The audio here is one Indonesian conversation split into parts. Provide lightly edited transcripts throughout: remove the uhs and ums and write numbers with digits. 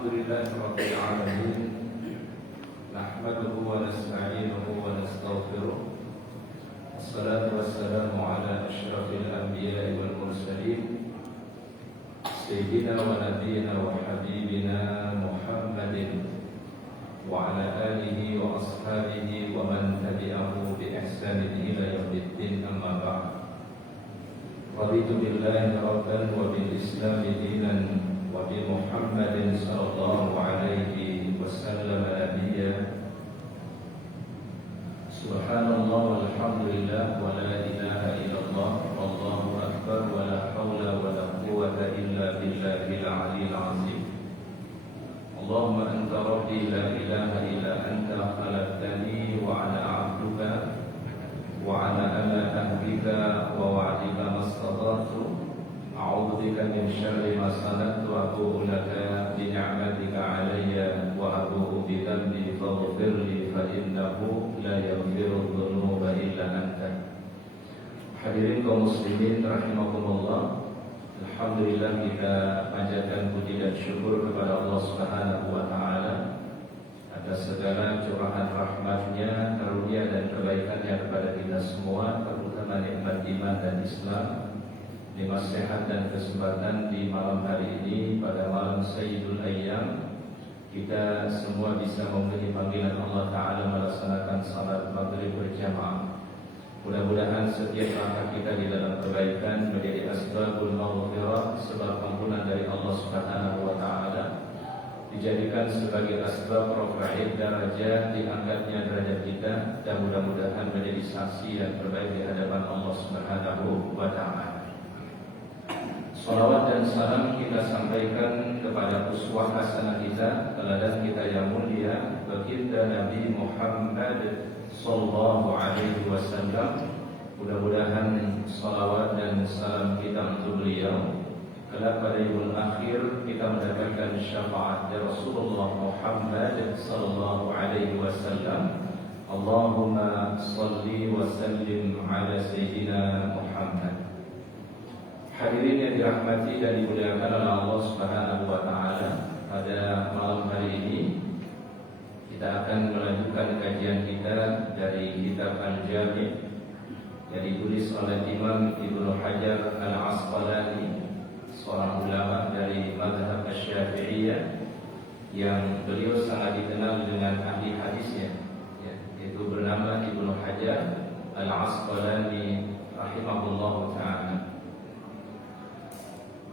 Alhamdulillah Rabbil Alamin. Nahmaduhu wa nasta'inuhu wa nastaghfiruh. Wassalatu wassalamu ala asyrafil anbiya'i wal mursalin, Sayyidina wa nabiyyina wa habibina Muhammadin wa ala alihi wa ashabihi wa man tabi'ahu bi ihsanin ila yaumiddin, amma ba'd. Raditu billahi rabban wa bil islami dinan wa bi Muhammadin sallallahu alaihi wasallam nabiyya. Subhanallah walhamdulillah wa la ilaha illallah wallahu akbar wa la hawla wa la quwwata illa billahil aliyyil azim. Allahumma anta rabbi la ilaha illa anta khalaqtani wa ana 'abduka wa ana ala ahdika wa wa'dika mastata'tu. A'udzu bika min syarri ma sana'tu wa atubu laka bi ni'matika 'alayya wa atubu bi dhanbi faghfir li fa innahu la yaghfiru dhunuba illa anta. Hadirin kaum muslimin rahimakumullah, alhamdulillah kita panjatkan puji dan syukur kepada Allah Subhanahu wa taala atas segala curahan rahmat-Nya, karunia dan kebaikan-Nya kepada kita semua, terutama nikmat iman dan Islam. Nikmat sehat dan kesempatan di malam hari ini, pada malam Sayyidul Ayyam, kita semua bisa memenuhi panggilan Allah Ta'ala melaksanakan salat maghrib berjamaah. Mudah-mudahan setiap langkah kita di dalam kebaikan menjadi asbabul maghfirah, sebab ampunan dari Allah Subhanahu wa Ta'ala, dijadikan sebagai asbab rafa'id darajat, diangkatnya derajat kita, dan mudah-mudahan menjadi saksi yang terbaik di hadapan Allah Subhanahu wa Ta'ala. Salawat dan salam kita sampaikan kepada uswah hasanah kita, teladan kita yang mulia, baginda Nabi Muhammad sallallahu alaihi wasallam. Mudah-mudahan salawat dan salam kita untuk beliau kelak pada yaumul akhir kita mendapatkan syafaat dari Rasulullah Muhammad sallallahu alaihi wasallam. Allahumma salli wa sallim ala sayyidina Muhammad. Hadirin yang dirahmati dan dimuliakan oleh Allah Subhanahu wa taala, pada malam hari ini kita akan melanjutkan kajian kita dari kitab Al-Jami' yang ditulis oleh Imam Ibnu Hajar Al-Asqalani, seorang ulama dari mazhab Asy-Syafi'iyah yang beliau sangat dikenal dengan ahli hadisnya, yaitu bernama Ibnu Hajar Al-Asqalani rahimahullahu taala.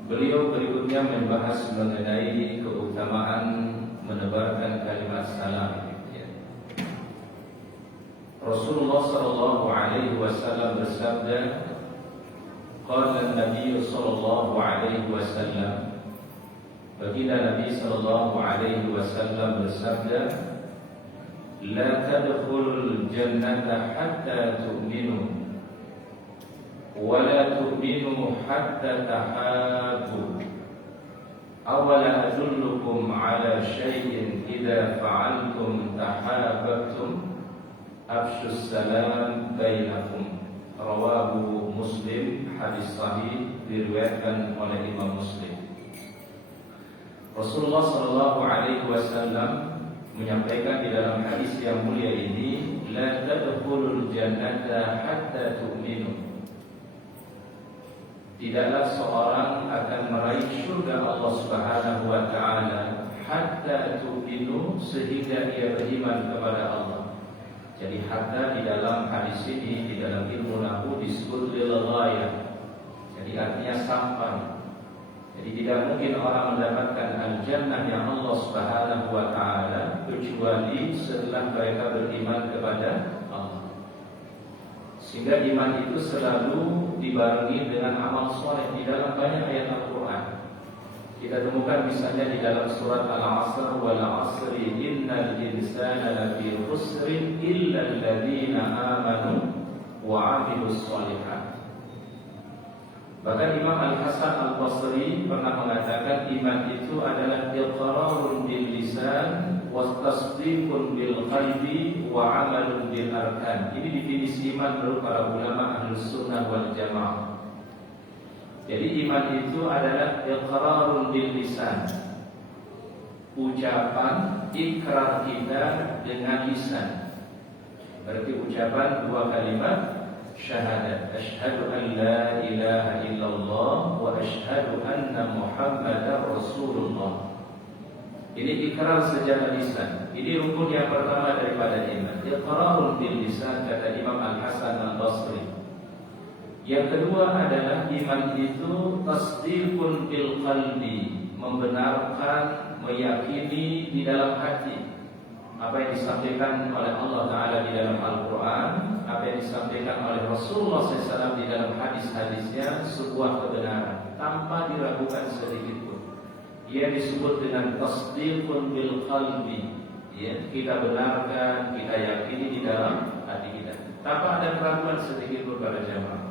Beliau berikutnya membahas mengenai keutamaan menebarkan kalimat salam. Rasulullah sallallahu alaihi wasallam bersabda, qala Nabi sallallahu alaihi wasallam, baginda Nabi sallallahu alaihi wasallam bersabda, la tadkhulul jannata hatta tu'minu wala tu'minu hatta tahabbu. Awala adullukum ala syai'in idza fa'altum tahabbtum afshus salam bainakum. Rawahu Muslim, hadis sahih diriwayatkan oleh Imam Muslim. Rasulullah sallallahu alaihi wasallam menyampaikan di dalam hadis yang mulia ini, la tadkhulul jannata hatta tu'minu. Tidaklah seorang akan meraih surga Allah Subhanahu wa taala hatta tu'minu, sehingga ia beriman kepada Allah. Jadi hatta di dalam hadis ini, di dalam ilmu nahwu disebut lil ghayah. Jadi artinya sampai. Jadi tidak mungkin orang mendapatkan al-jannah yang Allah Subhanahu wa taala kecuali setelah mereka beriman kepada Allah. Sehingga iman itu selalu dibarengi dengan amal soleh di dalam banyak ayat Al-Quran. Kita temukan misalnya di dalam surat Al-Asr, wal 'asri innal insana lafi khusrin illa alladziina amanu wa 'amilus shalihat. Bahkan Imam Al-Hasan Al-Basri pernah mengatakan iman itu adalah iqrarun bil lisan wa tasdiqun bil qalbi wa 'amalun bil arkan. Ini definisi iman menurut para ulama Ahlus Sunnah wal Jamaah. Jadi iman itu adalah iqrarun bil lisan, ucapan ikrar kita dengan lisan. Berarti ucapan dua kalimat syahadat, asyhadu an la ilaha illallah wa asyhadu anna muhammadar rasulullah. Ini ikrar secara lisan. Ini rukun yang pertama daripada iman. Iqrarun bil lisan, kata Imam Al-Hasan Al-Basri. Yang kedua adalah iman itu tasdiqun bil qalbi, membenarkan, meyakini di dalam hati apa yang disampaikan oleh Allah Ta'ala di dalam Al-Quran, apa yang disampaikan oleh Rasulullah SAW di dalam hadis-hadisnya, sebuah kebenaran tanpa diragukan sedikit pun. Ia disebut dengan tasdiqun bil qalbi, ya, kita benarkan, kita yakini di dalam hati kita tanpa ada keraguan sedikit pun pada jamaah.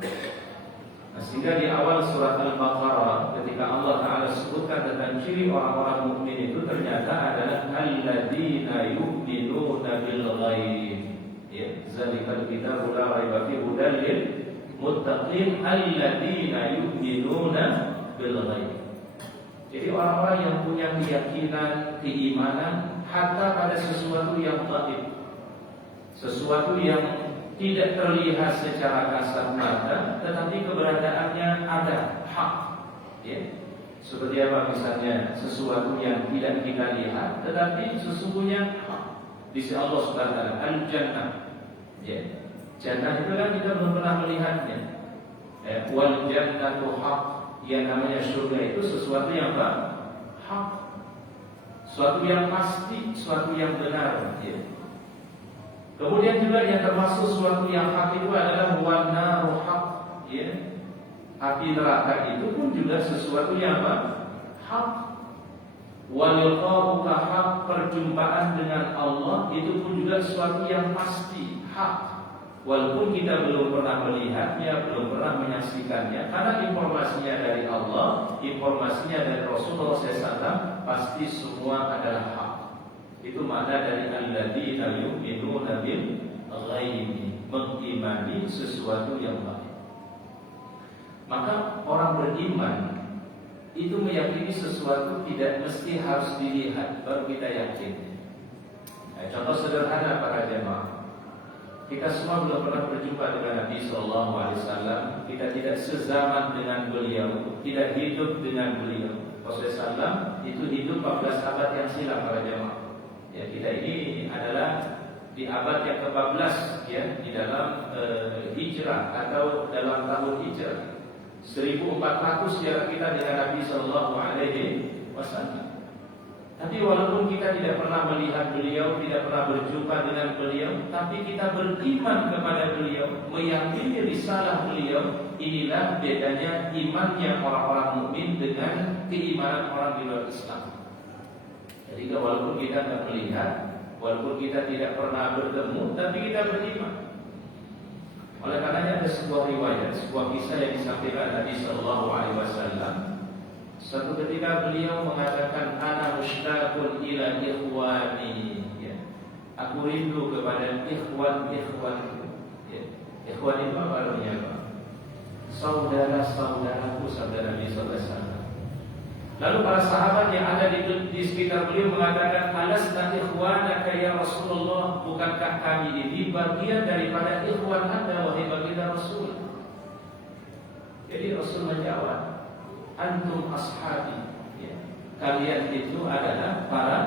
Nah, sehingga di awal surat Al-Baqarah ketika Allah Ta'ala sebutkan tentang ciri orang-orang mukmin itu ternyata adalah alladzina yu'minuna bil ghaib, ya, zalikal kitabu la raiba fihi hudan lil muttaqin alladzina yu'minuna bil ghaib. Jadi orang-orang yang punya keyakinan, keimanan hatta pada sesuatu yang gaib, sesuatu yang tidak terlihat secara kasat mata, tetapi keberadaannya ada, hak, ya. Seperti apa misalnya sesuatu yang tidak kita lihat, tetapi sesungguhnya hak di sisi Allah Subhanahu wa taala, al-jannah, ya. Jannah itu kan kita belum pernah melihatnya. Wal jannatu haq, yang namanya surga itu sesuatu yang apa? Hak, sesuatu yang pasti, sesuatu yang benar, ya. Kemudian juga yang termasuk sesuatu yang hak itu adalah wan-naru haq, ya. Api neraka itu pun juga sesuatu yang apa? Hak. Wa liqa'uka haq, perjumpaan dengan Allah itu pun juga sesuatu yang pasti, hak. Walaupun kita belum pernah melihatnya, belum pernah menyaksikannya, karena informasinya dari Allah, informasinya dari Rasulullah SAW, pasti semua adalah hak. Itu makna dari alladzina yu'minuna bil ghaibi, mengimani sesuatu yang baik. Maka orang beriman itu meyakini sesuatu tidak mesti harus dilihat baru kita yakin. Contoh sederhana para jemaah, kita semua belum pernah berjumpa dengan Nabi Sallallahu Alaihi Wasallam. Kita tidak sezaman dengan beliau, tidak hidup dengan beliau. Rasulullah SAW itu hidup 14 abad yang silam para jemaah. Ya, kita ini adalah di abad yang ke-14, ya, di dalam hijrah atau dalam tahun hijrah 1400 jarak kita dengan Nabi Sallallahu Alaihi Wasallam. Tapi walaupun kita tidak pernah melihat beliau, tidak pernah berjumpa dengan beliau, tapi kita beriman kepada beliau, meyakini risalah beliau. Inilah bedanya imannya orang-orang mukmin dengan keimanan orang di luar Islam. Jadi walaupun kita tidak melihat, walaupun kita tidak pernah bertemu, tapi kita beriman. Oleh karenanya ada sebuah riwayat, sebuah kisah yang disampaikan Nabi Sallallahu Alaihi Wasallam. Suatu ketika beliau mengatakan, ana mushtaqun ila ikhwani, ya. Aku rindu kepada ikhwan-ikhwan, ya. Ikhwan itu apa artinya, Pak? Saudara-saudaraku, saudara Nabi Sallallahu Alaihi Wasallam. Lalu para sahabat yang ada di sekitar beliau mengatakan, alasna ikhwanaka ya Rasulullah, bukankah kami ini bagian daripada ikhwan Anda wahai baginda Rasul? Jadi Rasul menjawab, antum ashabi, ya. Kalian itu adalah para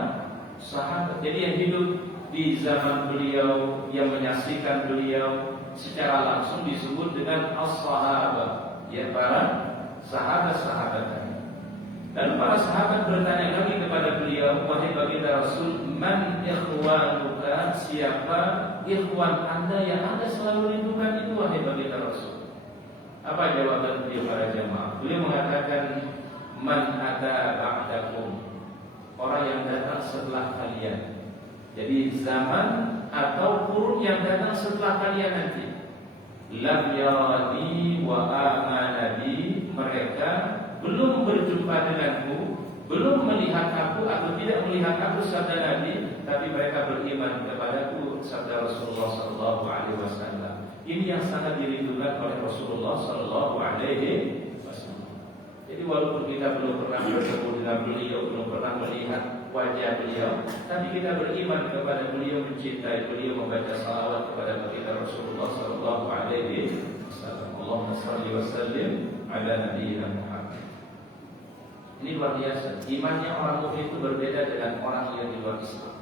sahabat. Jadi yang hidup di zaman beliau, yang menyaksikan beliau secara langsung disebut dengan as-sahabah, ya, para sahabat-sahabat. Lalu para sahabat bertanya lagi kepada beliau, wahai baginda Rasul, man ikhwanuka, siapa ikhwan Anda yang Anda selalu rindukan itu wahai baginda Rasul? Apa jawaban beliau para jemaah? Beliau mengatakan, man ada ba'dakum, orang yang datang setelah kalian. Jadi zaman atau kurun yang datang setelah kalian nanti. Lam yarani wa amana bi, mereka belum berjumpa denganku, belum melihat aku atau tidak melihat aku sabda Nabi, tapi mereka beriman kepadaku sabda Rasulullah Sallallahu Alaihi Wasallam. Ini yang sangat dirindukan oleh Rasulullah Sallallahu Alaihi Wasallam. Jadi walaupun kita belum pernah bertemu dengan beliau, belum pernah melihat wajah beliau, tapi kita beriman kepada beliau, mencintai beliau, membaca salawat kepada baginda Rasulullah sallallahu alaihi wasallam. Allahumma shalli wa sallim ala nabiyyina Muhammad. Ini luar biasa. Imannya orang mukmin itu berbeda dengan orang yang di luar Islam.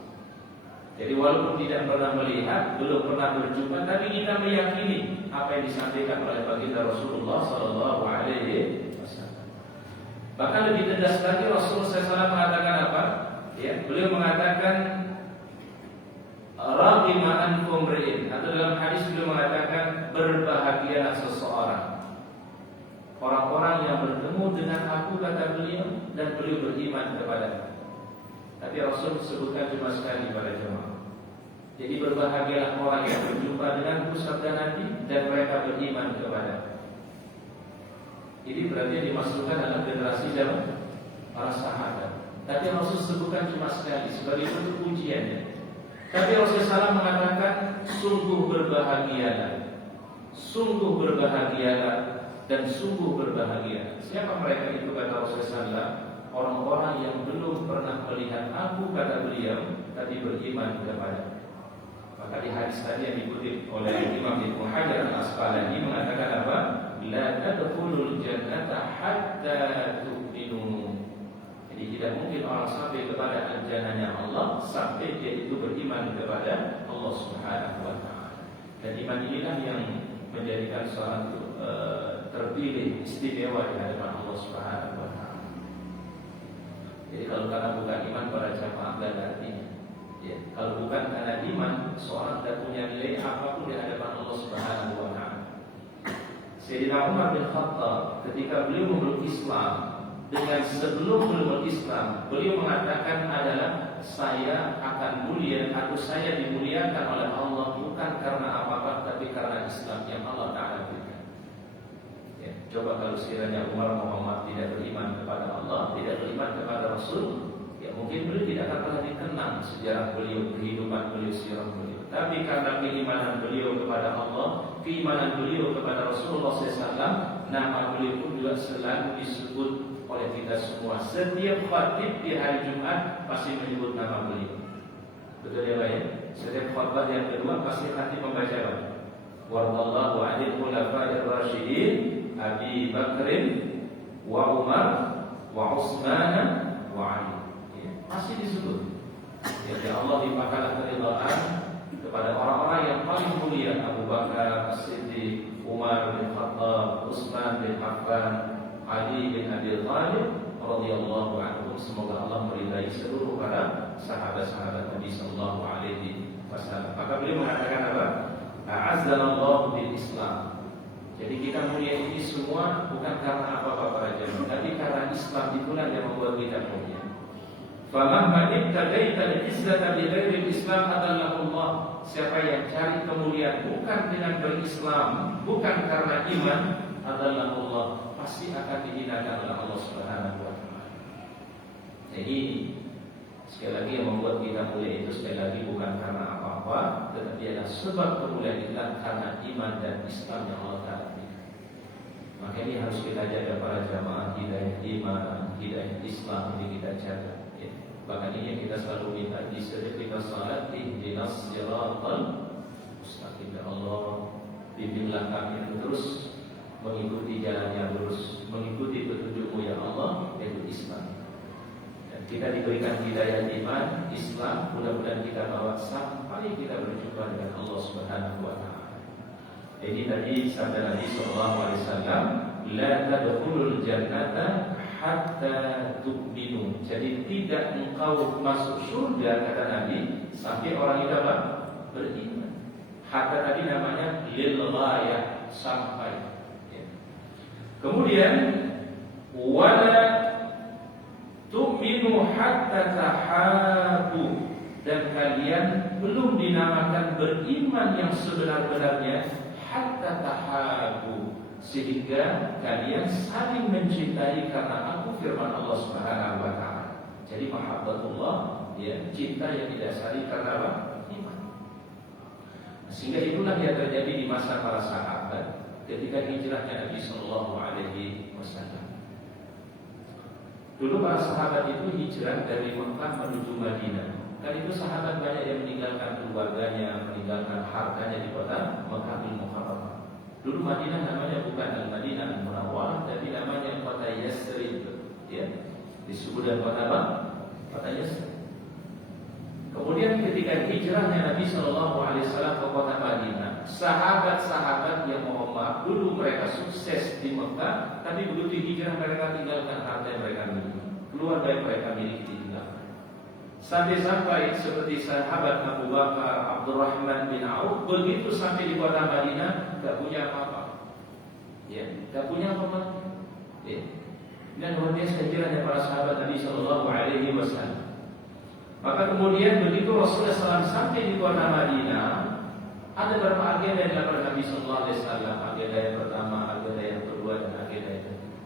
Jadi walaupun tidak pernah melihat, belum pernah berjumpa, tapi kita meyakini apa yang disampaikan oleh baginda Rasulullah sallallahu alaihi wasallam. Bahkan lebih tegas lagi Rasulullah SAW mengatakan apa? Ya, beliau mengatakan Raghima ankum ri'in, atau dalam hadis beliau mengatakan berbahagialah seseorang, orang-orang yang bertemu dengan aku, kata beliau, dan beliau beriman kepada. Tapi Rasul sebutkan cuma sekali pada jemaah. Jadi berbahagialah orang yang berjumpa denganku, sabda Nabi, dan mereka beriman kepada. Ini berarti dimasukkan dalam generasi zaman para sahabat. Tapi Rasul sebutkan cuma sekali sebagai bentuk ujiannya. Tapi Rasulullah SAW mengatakan sungguh berbahagialah, sungguh berbahagialah, dan sungguh berbahagia. Siapa mereka itu, kata Rasulullah SAW? Orang-orang yang belum pernah melihat aku, kata beliau, tapi beriman kepada. Maka di hadis tadi yang dikutip oleh Imam Ibnu Hajar Al-Asqalani mengatakan apa? La tadkhulul jannata hatta tu'minu. Jadi tidak mungkin orang sampai kepada al-jannahnya Allah sampai dia itu beriman kepada Allah Subhanahu wa taala. Dan iman inilah yang menjadikan seorang itu terpilih, istimewa di hadapan Allah Subhanahu wa taala. Jadi kalau karena bukan iman, para jamaah tidak ada artinya. Ya, kalau bukan karena iman, seorang tidak punya nilai apapun di hadapan Allah Subhanahu wa taala. Sayyidina Umar bin Khattab ketika beliau memeluk Islam dengan sebelum memeluk Islam, beliau mengatakan adalah saya akan mulia atau saya dimuliakan oleh Allah bukan karena apa-apa, tapi karena Islam yang Allah Ta'ala berikan. Ya, coba kalau sekiranya Umar Muhammad tidak beriman kepada Allah, tidak beriman kepada Rasul, ya mungkin beliau tidak akan pernah dikenang sejarah beliau, kehidupan beliau, sirah beliau. Tapi karena keimanan beliau kepada Allah, keimanan beliau kepada Rasulullah SAW, nama beliau pun juga selalu disebut oleh kita semua. Setiap khatib di hari Jumat pasti menyebut nama beliau. Betul ya Pak ya? Setiap khutbah yang kedua pasti khatib membaca apa? Warallahu anil khulafa'ir rasyidin Abi Bakrin wa Umar wa Utsman wa Ali. Ya, pasti disebut. Ya Allah limpahkanlah keridhaan kepada orang-orang yang paling mulia, Abu Bakar As-Siddiq, Umar bin Khattab, Utsman bin Affan, Ali bin Abi Thalib radhiyallahu anhum. Semoga Allah meridai seluruh para sahabat-sahabat Nabi sallallahu alaihi wasallam. Maka beliau mengatakan apa? A'azzanallahu bil Islam. Jadi kita mulia ini semua bukan karena apa-apa para jemaah, tapi karena Islam itulah yang membuat kita mulia. Famahma ibtadaita al-izzata bi ghairi al-Islam adallahu Allah. Siapa yang cari kemuliaan bukan dengan berislam, bukan karena iman, adallahu Allah, pasti akan dihinakan oleh Allah Subhanahu wa taala. Jadi sekali lagi yang membuat kita mulia itu sekali lagi bukan karena apa-apa, tetapi adalah sebab kemuliaan kita karena iman dan Islam yang Allah Ta'ala berikan. Maka ini harus kita jaga para jamaah, hidayah iman, hidayah Islam ini kita jaga. Ya. Bahkan ini yang kita selalu minta di setiap kita salat, ihdinas siratal mustaqim. Ya Allah, bimbinglah kami terus mengikuti jalan yang lurus, mengikuti petunjuk-Mu ya Allah, yaitu Islam. Kita diberikan hidayah iman, Islam, mudah-mudahan kita bawa sampai kita berjumpa dengan Allah Subhanahu wa taala. Ini tadi sabda Nabi sallallahu alaihi wasallam, la tadkhulul jannata hatta tu'minu. Jadi tidak engkau masuk surga, kata Nabi, sampai orang itu apa? Beriman. Hatta tadi namanya lil ghayah, sampai. Kemudian wala tu'minu hatta tahabu, dan kalian belum dinamakan beriman yang sebenar-benarnya hatta tahabu, sehingga kalian saling mencintai karena aku, firman Allah Subhanahu wa taala. Jadi mahabbatullah, ya, cinta yang didasari karena apa? Iman. Sehingga itulah yang terjadi di masa para sahabat ketika hijrahnya Nabi sallallahu alaihi wasallam. Dulu para sahabat itu hijrah dari Mekah menuju Madinah. Kan itu sahabat banyak yang meninggalkan keluarganya, meninggalkan hartanya di kota Mekahul Mukarramah. Dulu Madinah namanya bukan Al-Madinah Al-Munawwarah, tapi namanya kota Yasrib. Ya, disebut dengan kota apa? Kota Yasrib. Kemudian ketika hijrahnya Nabi Shallallahu Alaihi Wasallam ke kota Madinah, sahabat-sahabat yang mohon maaf dulu mereka sukses di Mekah, tapi begitu hijrah mereka tinggalkan harta yang mereka miliki, keluarga yang mereka miliki ditinggalkan. Sampai-sampai seperti sahabat Abu Bakar, Abdurrahman bin Auf, begitu sampai di kota Madinah, tak punya apa-apa, ya, tak punya apa-apa. Ya. Dan luar biasa hijrahnya para sahabat Nabi Shallallahu Alaihi Wasallam. Maka kemudian begitu Rasulullah SAW sampai di kota Madinah, ada beberapa agenda yang dilakukan Nabi Sallallahu Alaihi Wasallam. Agenda yang pertama, agenda yang kedua, dan agenda yang ketiga.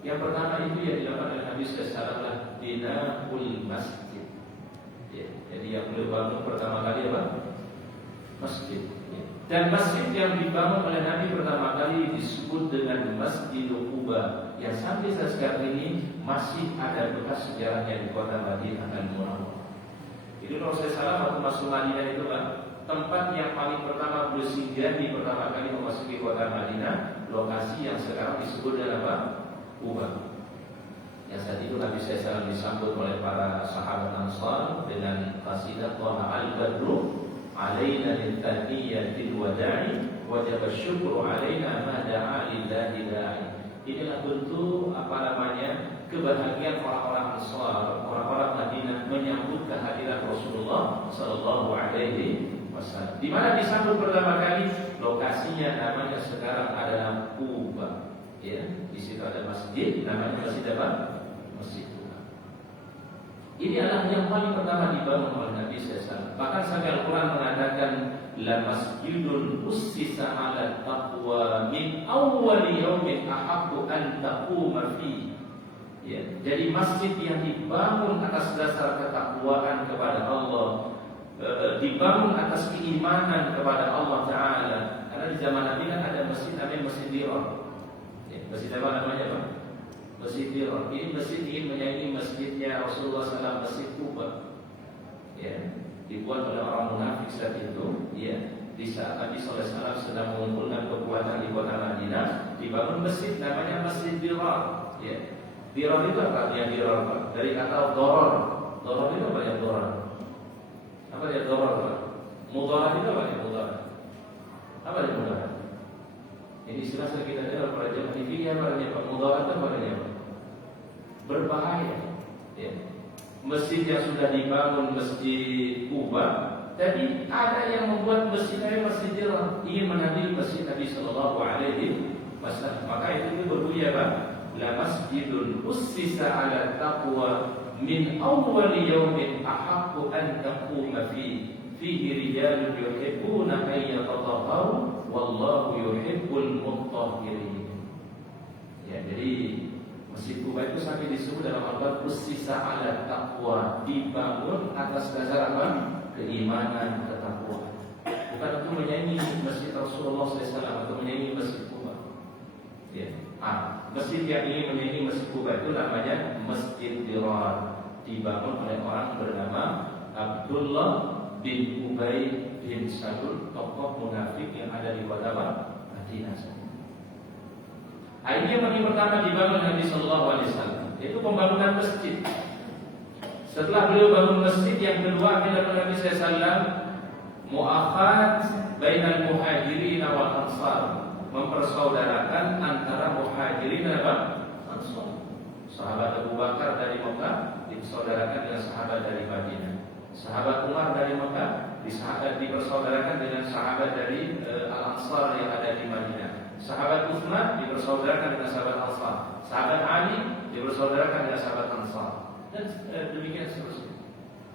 Yang pertama itu yang dilakukan oleh Nabi Sallallahu Alaihi Wasallam adalah bina'ul masjid. Ya, jadi yang beliau bangun pertama kali apa? Masjid. Ya. Dan masjid yang dibangun oleh Nabi pertama kali disebut dengan Masjidul Quba, yang sampai saat ini masih ada bekas sejarahnya di kota Madinah Al-Munawwarah. Itu Rasulullah waktu masuk Madinah itu kan tempat yang paling pertama beliau singgahi pertama kali memasuki kota Madinah, lokasi yang sekarang disebut dengan apa? Quba. Yang saat itu Nabi SAW disambut oleh para sahabat Ansar dengan qasidah Taha al-Badru alaina lil-taniyatil wada'i wajib syukru alaina ma da'a lillahi da'i. Inilah bentuk kebahagiaan orang-orang Ansar, orang-orang Madinah menyambut kehadiran Rasulullah Sallallahu Alaihi Wasallam. Di mana disambut pertama kali? Lokasinya namanya sekarang adalah Quba. Ya, di situ ada masjid, namanya masjid apa? Masjid Quba. Ini adalah yang paling pertama dibangun oleh Nabi SAW. Bahkan sampai Al-Quran mengatakan la masjidun ussisa ala taqwa min awwali yaumin ahaqqu an taquma fi. Ya, jadi masjid yang dibangun atas dasar ketakwaan kepada Allah, dibangun atas keimanan kepada Allah Ta'ala. Karena di zaman Nabi kan ada masjid namanya Masjid Dirar. Ya, masjid apa namanya Pak? Masjid Dirar. Ini masjid ingin menyaingi masjidnya Rasulullah SAW, Masjid Quba. Ya, dibuat oleh orang munafik saat itu. Ya, di saat Nabi SAW sedang mengumpulkan kekuatan di kota Madinah, dibangun masjid namanya Masjid Dirar. Ya. Dirar itu apa artinya dirar Pak? Dari kata doror. Doror itu apa ya doror? Apa ya doror Pak? Mudarat itu apa ya mudarat? Apa ya mudarat? Ini istilah kita dengar pada zaman ini apa artinya Pak? Mudarat itu apa artinya Pak? Berbahaya. Ya. Masjid yang sudah dibangun Masjid Quba, tapi ada yang membuat masjid Masjid Dirar, ingin menandingi masjid Nabi Sallallahu Alaihi Wasallam. Maka itu berbunyi apa? La masjidun ussisa ala taqwa min awwali yaumin ahaqqu an taquma fihi rijalun yuhibbuna an yatatahharu wallahu yuhibbul mutahhirin. Ya, jadi Masjid Quba itu sampai disebut dalam Al-Quran ussisa ala taqwa, dibangun atas dasar apa? Keimanan, ketakwaan. Bukan untuk menyaingi Masjid Rasulullah SAW atau menyaingi Masjid Quba. Ya. Masjid yang ingin menyaingi Masjid Quba itu namanya Masjid Dirar, dibangun oleh orang bernama Abdullah bin Ubay bin Salul, tokoh munafik yang ada di kota Madinah. Akhirnya yang pertama dibangun Nabi Sallallahu Alaihi Wasallam itu pembangunan masjid. Setelah beliau bangun masjid, yang kedua adalah Nabi SAW mu'akhad bainal muhajirin wal ansar, mempersaudarakan antara muhajirin dan ansar. Sahabat Abu Bakar dari Mekah dipersaudarakan dengan sahabat dari Madinah. Sahabat Umar dari Mekah dipersaudarakan dengan sahabat dari Al-Ansar yang ada di Madinah. Sahabat Utsman dipersaudarakan dengan sahabat Ansar. Sahabat Ali dipersaudarakan dengan sahabat Ansar. Dan demikian seterusnya.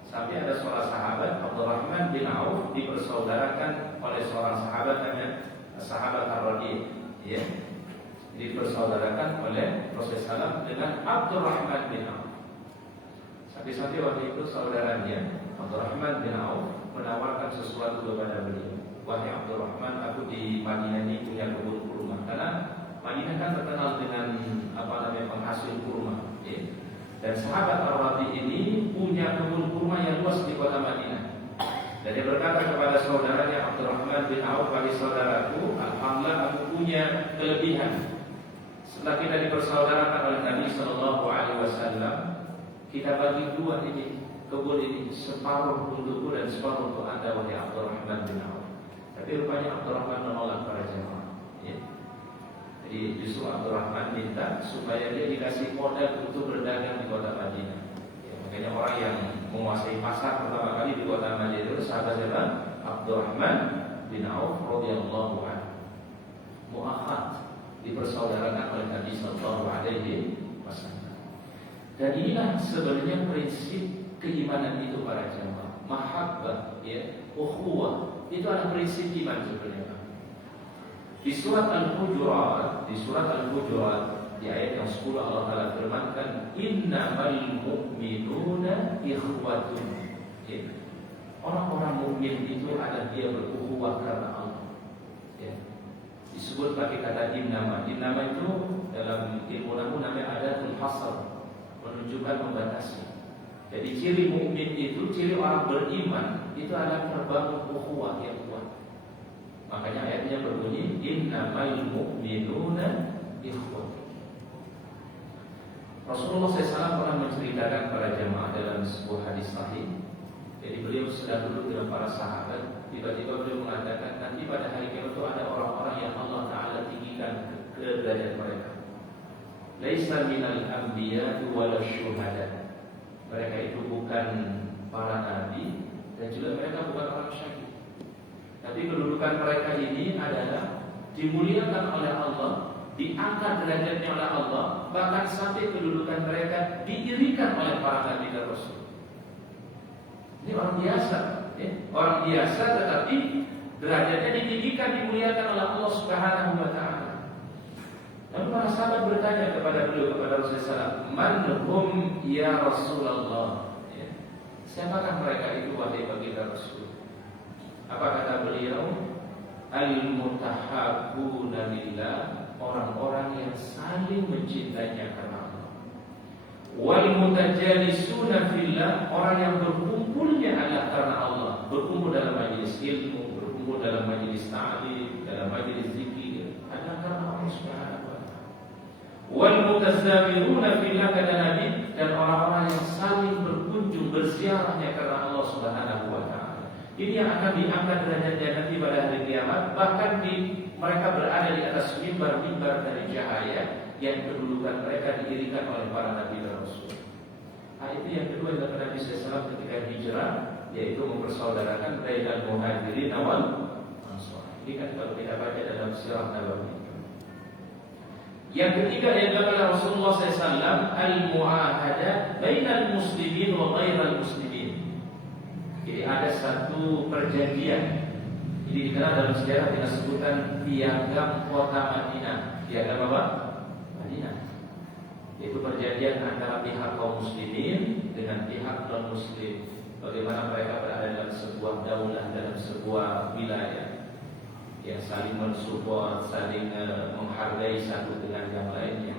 Sampai ada seorang sahabat Abdurrahman bin Auf dipersaudarakan oleh seorang sahabat namanya sahabat Ar-Rabi', ya, dipersaudarakan oleh Rasulullah SAW dengan Abdurrahman bin Auf. Sampai waktu itu saudaranya Abdurrahman bin Auf menawarkan sesuatu kepada beliau. Wahai Abdurrahman, aku di Madinah ini punya kebun kurma. Karena Madinah kan terkenal dengan penghasil kurma. Ya. Dan sahabat Ar-Rabi ini punya kebun kurma yang luas di kota Madinah. Dan dia berkata kepada saudaranya Abdurrahman bin Auf, "Wahai saudaraku, alhamdulillah aku punya kelebihan. Setelah kita dipersaudarakan oleh Nabi Sallallahu Alaihi Wasallam, kita bagi dua ini kebun ini, separuh untukku dan separuh untuk anda, wahai Abdurrahman bin Auf." Tapi rupanya Abdurrahman menolak para jemaah. Ya. Jadi justru Abdurrahman minta supaya dia dikasih modal untuk berdagang di kota Madinah. Ya, makanya orang yang menguasai pasar pertama kali di kota Madinah itu sahabat siapa? Abdurrahman bin Auf radhiyallahu anhu. Mu'akhad, dipersaudarakan oleh Nabi Sallallahu Alaihi Wasallam. Dan inilah sebenarnya prinsip keimanan itu para jemaah. Mahabbah, ya, ukhuwah, itu adalah prinsip iman sebenarnya. Di surat Al-Hujurat, di ayat yang 10 Allah Taala firmankan, "Innamal mu'minuna ikhwatun." Ya. Orang-orang mukmin itu adalah dia berukhuwah karena Allah. Ya. Disebut pakai kata innama. Innama itu dalam ilmu nahwu namanya adatul hasr, menunjukkan membatasi. Jadi ciri mukmin itu, ciri orang beriman itu adalah terbangun ukhuwah yang kuat. Makanya ayatnya berbunyi innamal mu'minuna ikhwatun. Rasulullah SAW pernah menceritakan para jemaah dalam sebuah hadis sahih. Jadi beliau sedang duduk dengan para sahabat. Tiba-tiba beliau mengatakan, nanti pada hari kiamat itu ada orang-orang yang Allah Ta'ala tinggikan ke derajat mereka. Laisa minal anbiya wala syuhada. Mereka itu bukan para nabi dan juga mereka bukan orang syahid. Tapi kedudukan mereka ini adalah dimuliakan oleh Allah, diangkat derajatnya oleh Allah, bahkan sampai kedudukan mereka diirikan oleh para nabi dan rasul. Ini orang biasa, ya? Orang biasa tetapi derajatnya ditinggikan, dimuliakan oleh Allah Subhanahu wa Ta'ala. Lalu para sahabat bertanya kepada beliau, kepada Rasulullah, "Man hum ya Rasulullah?" Ya. Siapakah mereka itu wahai baginda Rasul? Apa kata beliau? Al-mutahabbuna lillah, orang-orang yang saling mencintainya karena Allah. Wal mutajalisuna fillah, orang yang berkumpulnya adalah karena Allah. Berkumpul dalam majelis ilmu, berkumpul dalam majelis ta'lim, dalam majelis zikir, adalah karena Allah Subhanahu wa Ta'ala. Wal mutasabiruna fillah, kata Nabi, dan orang-orang yang saling berkunjung berziarahnya karena Allah Subhanahu wa Ta'ala. Ini yang akan diangkat derajatnya nanti pada hari kiamat. Bahkan mereka berada di atas mimbar-mimbar dari cahaya yang kedudukan mereka diirikan oleh para nabi dan rasul. Nah, itu yang kedua yang Nabi SAW ketika hijrah, yaitu mempersaudarakan bainal muhajirin wal ansar. Ini kan kalau kita baca dalam sirah Nabawi. Yang ketiga yang dilakukan oleh Rasulullah SAW, al-mu'ahadah bainal muslimin wa ghairal muslimin. Jadi ada satu perjanjian. Ini dikenal dalam sejarah dengan sebutan piagam kota Madinah. Piagam apa? Madinah. Yaitu perjanjian antara pihak kaum muslimin dengan pihak non muslim. Bagaimana mereka berada dalam sebuah daulah, dalam sebuah wilayah, yang saling mensupport, saling menghargai satu dengan yang lainnya.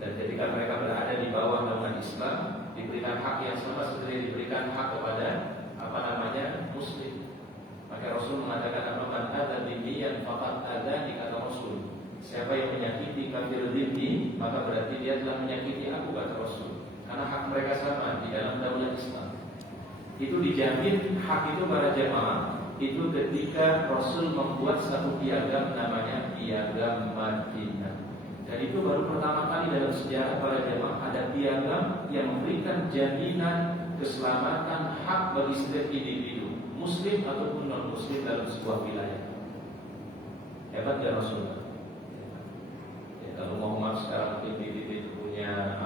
Dan ketika mereka berada di bawah naungan Islam, diberikan hak yang sama seperti diberikan hak kepada muslim. Maka Rasul mengatakan, "Man adza bimiyan faqad adzani," kata Rasul. Siapa yang menyakiti kafir dhimmi, maka berarti dia telah menyakiti aku, kata Rasul. Karena hak mereka sama di dalam daulah Islam. Itu dijamin hak itu para jemaah itu ketika Rasul membuat satu piagam namanya piagam Madinah. Dan itu baru pertama kali dalam sejarah para jemaah ada piagam yang memberikan jaminan keselamatan hak bagi setiap individu, muslim ataupun non muslim dalam sebuah wilayah. Hebat ya Rasulullah. Ya, kalau Muhammad sekarang PBB punya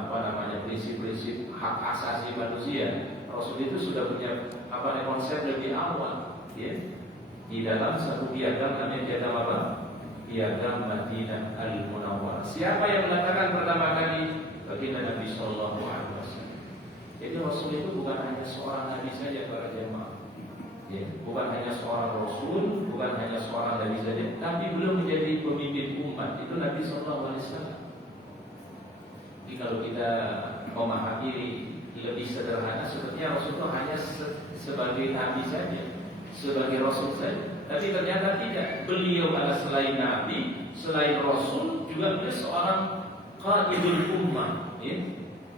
prinsip-prinsip hak asasi manusia, Rasul itu sudah punya konsep lebih awal, ya. Di dalam satu piagam namanya piagam apa? Piagam Madinah Al-Munawwarah. Siapa yang meletakkan pertama kali? Baginda Nabi Sallallahu Alaihi Wasallam. Jadi Rasul itu bukan hanya seorang nabi saja para jemaah, ya, bukan hanya seorang Rasul, bukan hanya seorang nabi saja, tapi beliau menjadi pemimpin umat. Itu Nabi Sallallahu Alaihi Wasallam. Jadi kalau kita memahami lebih sederhana sepertinya Rasulullah hanya sebagai nabi saja, sebagai rasul saja. Tapi ternyata tidak. Beliau adalah selain nabi, selain rasul, juga beliau seorang qaidul ummah, ya?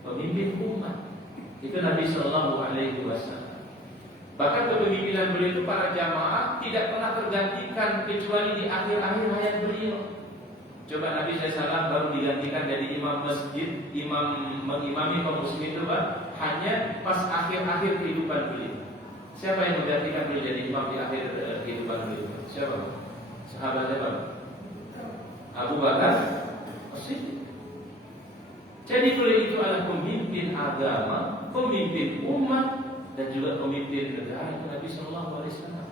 Pemimpin umat. Itu Nabi Sallallahu Alaihi Wasallam. Bahkan kepemimpinan beliau itu para jamaah tidak pernah tergantikan kecuali di akhir-akhir hayat beliau. Coba Nabi SAW baru digantikan dari imam masjid, imam mengimami kaum muslimin itu Pak, hanya pas akhir-akhir kehidupan beliau. Siapa yang menggantikan beliau jadi imam di akhir kehidupan beliau? Siapa? Sahabat siapa? Abu Bakar As-Siddiq. Jadi beliau itu adalah pemimpin agama, pemimpin umat, dan juga pemimpin negara itu Nabi Sallallahu Alaihi Wasallam.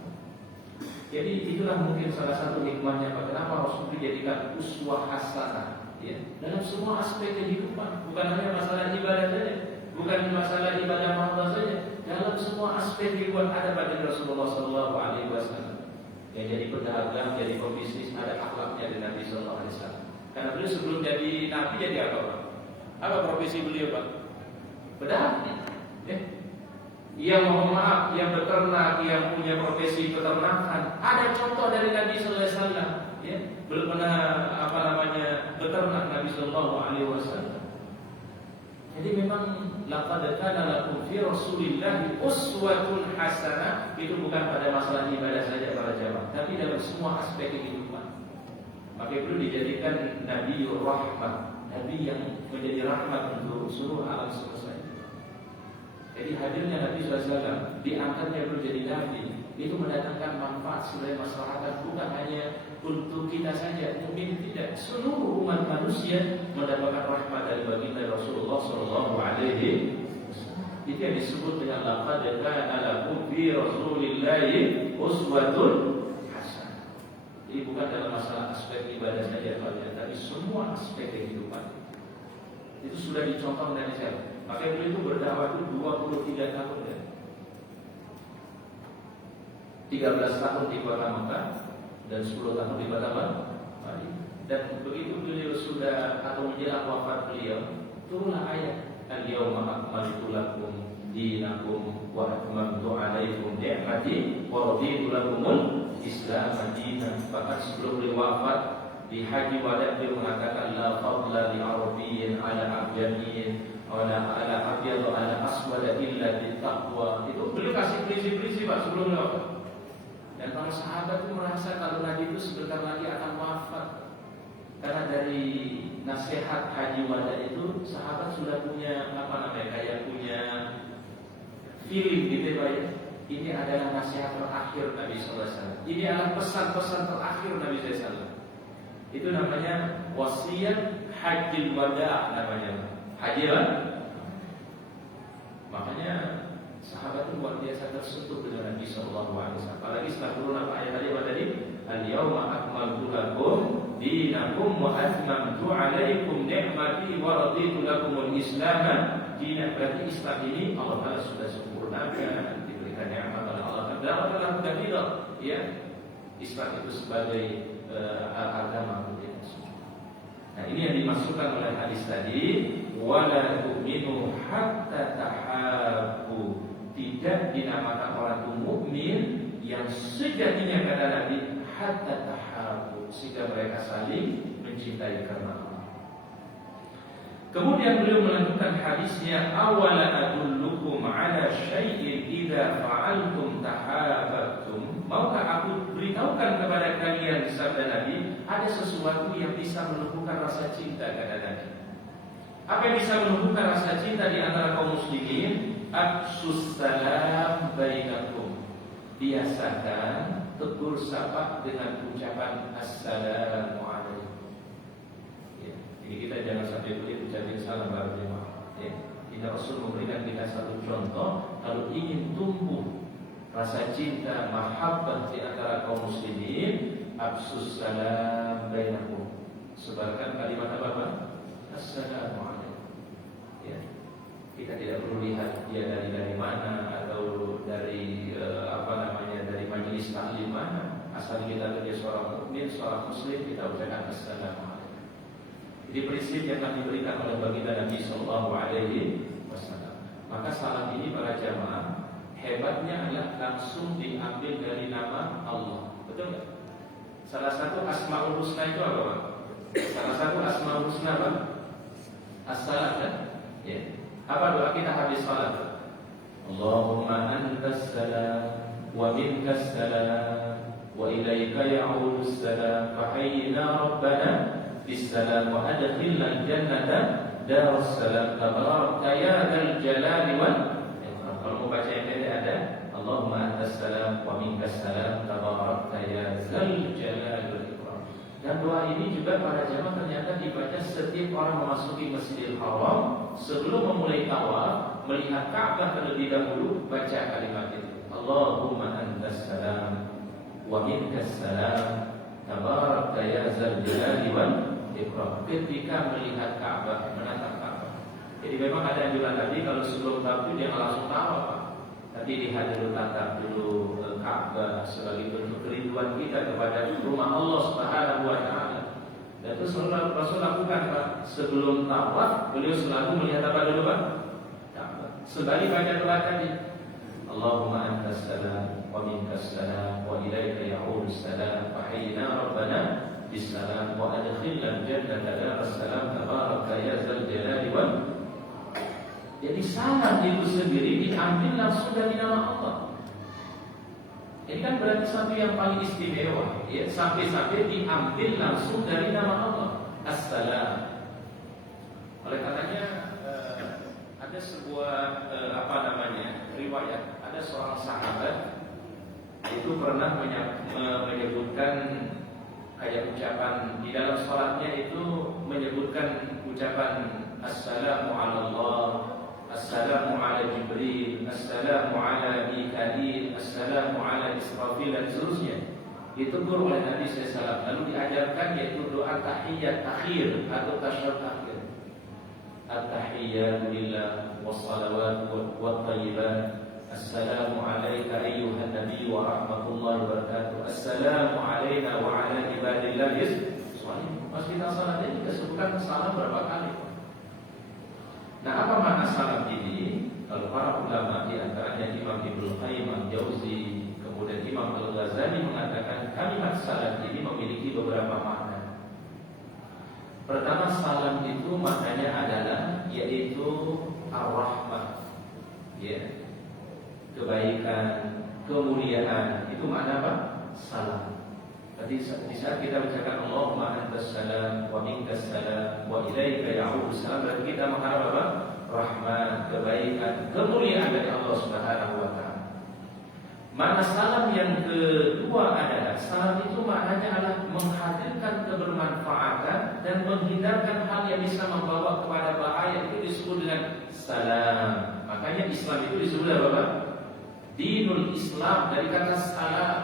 Jadi itulah mungkin salah satu hikmahnya Pak, kenapa Rasul dijadikan uswah hasanah, ya, dalam semua aspek kehidupan, bukan hanya masalah ibadah saja, bukan masalah ibadah mahdoh saja, dalam semua aspek kehidupan ada pada Rasulullah Sallallahu Alaihi Wasallam. Yang jadi pedagang, jadi pebisnis, ada akhlaknya dari Nabi Sallallahu Alaihi Wasallam. Karena beliau sebelum jadi nabi jadi apa Pak? Apa profesi beliau Pak? Pedagang, ya. Yang mohon maaf, yang beternak, yang punya profesi peternakan. Ada contoh dari Nabi Sallallahu Alaihi Wasallam, ya, belum pernah beternak Nabi Sallallahu Alaihi Wasallam. Jadi memang laqad kana lakum fi Rasulillahi uswatun hasanah, itu bukan pada masalah ibadah saja para jamaah, tapi dalam semua aspek kehidupan. Maka perlu dijadikan Nabiur Rahmah, Nabi yang menjadi rahmat untuk seluruh alam semesta. Jadi hadirnya Nabi SAW, diangkatnya menjadi Nabi, itu mendatangkan manfaat sebagai masyarakat, bukan hanya untuk kita saja, mungkin tidak, seluruh umat manusia mendapatkan rahmat dari baginda Rasulullah Sallallahu Alaihi Wasallam. Itu yang disebut dengan laqad kana lakum fi Rasulillahi uswatun hasanah. Jadi bukan dalam masalah aspek ibadah saja, tapi semua aspek kehidupan. Itu sudah dicontoh dari siapa? Maka beliau itu berdakwah itu 23 tahun ya. 13 tahun di kota Mekah dan 10 tahun di kota Madinah. Dan begitu beliau sudah atau menjelang wafat beliau, turunlah ayat Al-Yawma akmaltu lakum dinakum wa atmamtu alaikum ni'mati wa raditu lakumul Islam dinan. Bahkan sebelum beliau wafat di haji wada beliau mengatakan la fadla li arabiyyin ala abjamiyyin ala abyad ala aswad illa bittaqwa. Itu beliau kasih prinsip-prinsip Pak sebelum wafat. Dan para sahabat itu merasa kalau Nabi itu sebentar lagi akan wafat. Karena dari nasihat haji wada itu sahabat sudah punya kayak punya feeling gitu Pak ya. Ini adalah nasihat terakhir Nabi sallallahu alaihi wasallam. Ini adalah pesan-pesan terakhir Nabi sallallahu alaihi wasallam. Itu namanya wasiat hajjil wada namanya. Haji lah. Makanya sahabat itu luar biasa tersentuh dengan Nabi Sallallahu Alaihi Wasallam. Apalagi setelah turun apa ayat tadi apa tadi? Al-yawma akmaltu lakum dinakum wa atmamtu alaikum ni'mati wa raditu lakumul Islam dinan. Berarti Islam ini Allah Taala sudah sempurnakan, diberikan nikmat oleh Allah Taala. Dalam kabilah, ya, Islam itu sebagai agama kita. Nah ini yang dimasukkan oleh hadis tadi, wala tu'minu hatta tahabbu. Tidak dinamakan orang itu mukmin yang sejatinya kata Nabi hatta tahabbu, sehingga mereka saling mencintai karena Allah. Kemudian beliau melanjutkan hadisnya, awala adullukum ala syai'in idza fa'altum tahabbtum. Maukah aku beritahukan kepada kalian, sabda Nabi, ada sesuatu yang bisa menumbuhkan rasa cinta, kata Nabi. Apa yang bisa menumbuhkan rasa cinta di antara kaum muslimin? Afsus salam bainakum. Biasakan tegur sapa dengan ucapan assalamualaikum. Ya, jadi kita jangan sampai begitu ucapin salam baru jemaah. Ya, kita Rasul memberikan kita satu contoh, kalau ingin tumbuh rasa cinta, mahabbah di antara kaum muslimin, afsus salam bainakum. Sebarkan kalimat apa? Assalamualaikum. Ya. Kita tidak perlu lihat dia dari mana atau dari dari majelis taklim mana. Asal kita dia seorang mukmin, seorang muslim, kita ucapkan assalamualaikum. Jadi prinsip yang telah diberikan oleh baginda Nabi Sallallahu Alaihi Wasallam. Maka salam ini para jamaah hebatnya adalah langsung diambil dari nama Allah. Betul nggak? Salah satu Asmaul Husna itu apa, Pak? Salah satu Asmaul Husna apa? As-salam kan? Ya. Apa doa kita habis salat? Allahumma antas salam wa minkas salam wa ilaika ya'udus salam fa hayyina rabbana bis salam wa adkhilna al-jannata darus salam tabarakta ya dzal jalali wal ikram. Kalau mau baca yang pendek ada Allahumma antas salam wa minkas salam tabarakta ya dzal jalali wal ikram. Dan doa ini juga para jamaah ternyata dibaca setiap orang memasuki Masjidil Haram sebelum memulai tawaf, melihat Ka'bah terlebih dahulu, baca kalimat itu. Allahumma antas salam wa minkas salam tabarakta ya dzal jalali wal ikram. Ketika melihat Ka'bah, menatap Ka'bah. Jadi memang ada anjuran tadi kalau sebelum tawaf dia langsung tawaf, Pak. Tapi lihat dulu, tatap dulu Ka'bah sebagai bentuk kerinduan kita kepada rumah Allah Subhanahu wa taala. Dan itu selalu Rasul lakukan, Pak. Sebelum tawaf, beliau selalu melihat apa dulu, Pak? Ka'bah. Sembari baca doa tadi. Allahumma antas salam wa minkas salam wa ilaika ya'udus salam fa hayyina rabbana bis salam wa adkhilna al-jannata daras salam tabaraka ya dzal jalali wal. Jadi salam itu sendiri diambil langsung dari nama Allah. Ini kan berarti satu yang paling istimewa, ya, sampai-sampai diambil langsung dari nama Allah, As-Salam. Oleh karenanya ada sebuah riwayat, ada seorang sahabat itu pernah menyebutkan kayak ucapan di dalam sholatnya itu menyebutkan ucapan Assalamu ala Allah, Assalamu ala Jibril, Assalamu ala Mikail, Assalamu ala Israfil dan seterusnya. Ditegur oleh Nabi SAW. Lalu diajarkan yaitu doa tahiyyat akhir atau tasyahhud akhir. At-tahiyyatu lillah wassalawatu wattayyibat. Assalamu alayka ayyuhan nabiy wa rahmatullahi wa barakatuh. Assalamu alayna wa ala ibadillahis shalihin. Pas kita salat ini disebutkan salam berapa kali? Nah, apa makna salam ini? Kalau para ulama di antaranya Imam Ibnu Qayyim al-Jauzi, kemudian Imam Al-Ghazali mengatakan kalimat salam ini memiliki beberapa makna. Pertama, salam itu maknanya adalah yaitu ar-rahmah, ya, kebaikan, kemuliaan. Itu makna apa? Salam. Tadi di saat kita ucapkan Allahumma antas salam wa minkas salam wa ilaika ya'udus salam, berarti kita mengharap apa? Rahmat, kebaikan, kemuliaan dari Allah Subhanahu wa taala. Makna salam yang kedua adalah salam itu maknanya adalah menghadirkan kebermanfaatan dan menghindarkan hal yang bisa membawa kepada bahaya. Itu disebut dengan salam. Makanya Islam itu disebut apa? Dinul Islam, dari kata salam.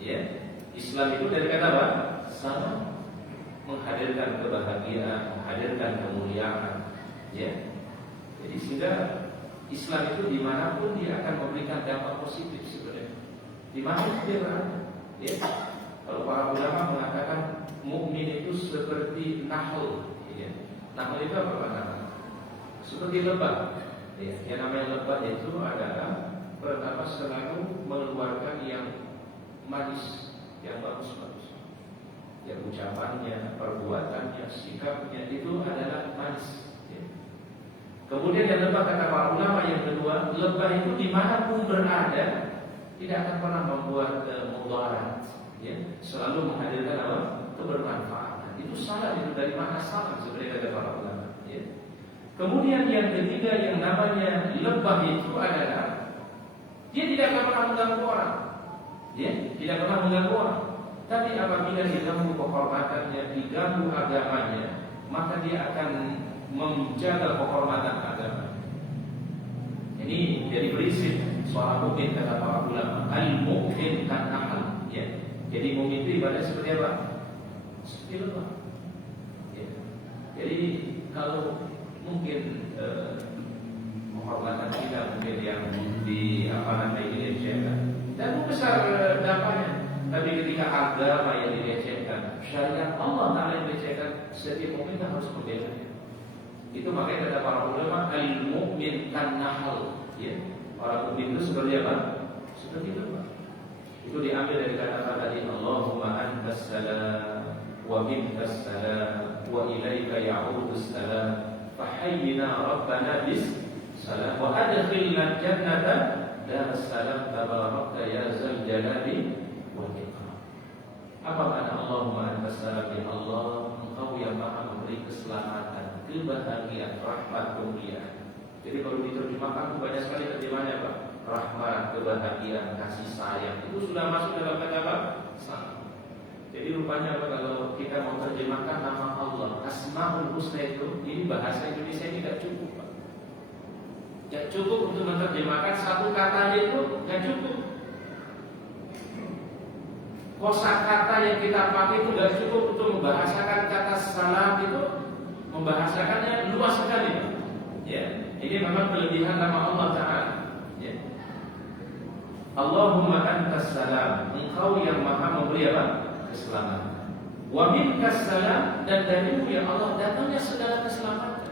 Ya. Islam itu dari kata apa? Salam. Menghadirkan kebahagiaan, menghadirkan kemuliaan, ya. Jadi sehingga Islam itu dimanapun dia akan memberikan dampak positif sebenarnya. Dimanapun dia berada, ya. Kalau para ulama mengatakan mukmin itu seperti nahl, ya. Nahl itu apa maknanya? Seperti lebah, ya. Yang namanya lebah itu adalah pertama selalu mengeluarkan yang manis, yang bagus-bagus. Ya, ucapannya, perbuatannya, sikapnya itu adalah manis, ya. Kemudian yang lebah, kata para ulama yang kedua, lebah itu dimanapun berada tidak akan pernah membuat mudarat, ya. Selalu menghadirkan apa? Kebermanfaatan. Itu salam, itu dari mana salam sebenarnya kata para ulama, ya. Kemudian yang ketiga yang namanya lebah itu adalah dia tidak akan pernah mengganggu orang. Ya, tidak pernah mengganggu orang. Tapi apabila diganggu kehormatannya, diganggu agamanya, maka dia akan menjaga kehormatan agama. Ini jadi prinsip seorang mukmin kata para ulama. Al-mu'min kan akal, ya. Jadi mukmin itu ibaratnya seperti apa? Seperti lebah. Ya. Jadi kalau mungkin kehormatan kita mungkin yang di dilecehkan, dan itu besar dampaknya. Tapi ketika agama yang dilecehkan, syariat Allah Ta'ala yang diceritakan, setiap mukmin harus membela. Itu makanya kata para ulama, al-mu'min kan nahal, ya. Orang mukmin itu seperti apa? Seperti itu, Pak. Itu diambil dari kata-kata tadi, Allahumma antas salam wa minkas salam wa ilaika ya'udus salam fahayyina rabbana bis salam wa adkhilna jannata dar salam tabarakta ya zal jalali wal ikram. Apa makna Allahumma antas salam? Ya Allah, Engkau yang Maha memberi keselamatan, kebahagiaan, rahmat, kemuliaan. Jadi kalau diterjemahkan banyak sekali terjemahannya, Pak. Rahmat, kebahagiaan, kasih sayang, itu sudah masuk dalam kata apa? Salam. Jadi rupanya apa, kalau kita mau terjemahkan nama Allah Asmaul Husna itu, ini bahasa Indonesia tidak cukup, Pak. Tidak cukup untuk menerjemahkan satu kata itu, tidak cukup. Kosakata yang kita pakai itu tidak cukup untuk membahasakan kata salam itu, membahasakannya luas sekali, Pak. Ya, ini memang kelebihan nama Allah Ta'ala. Ya. Allahumma antas salam, Engkau yang Maha memberi apa? Keselamatan. Wa minkas salam, dan darimu ya Allah datangnya segala keselamatan.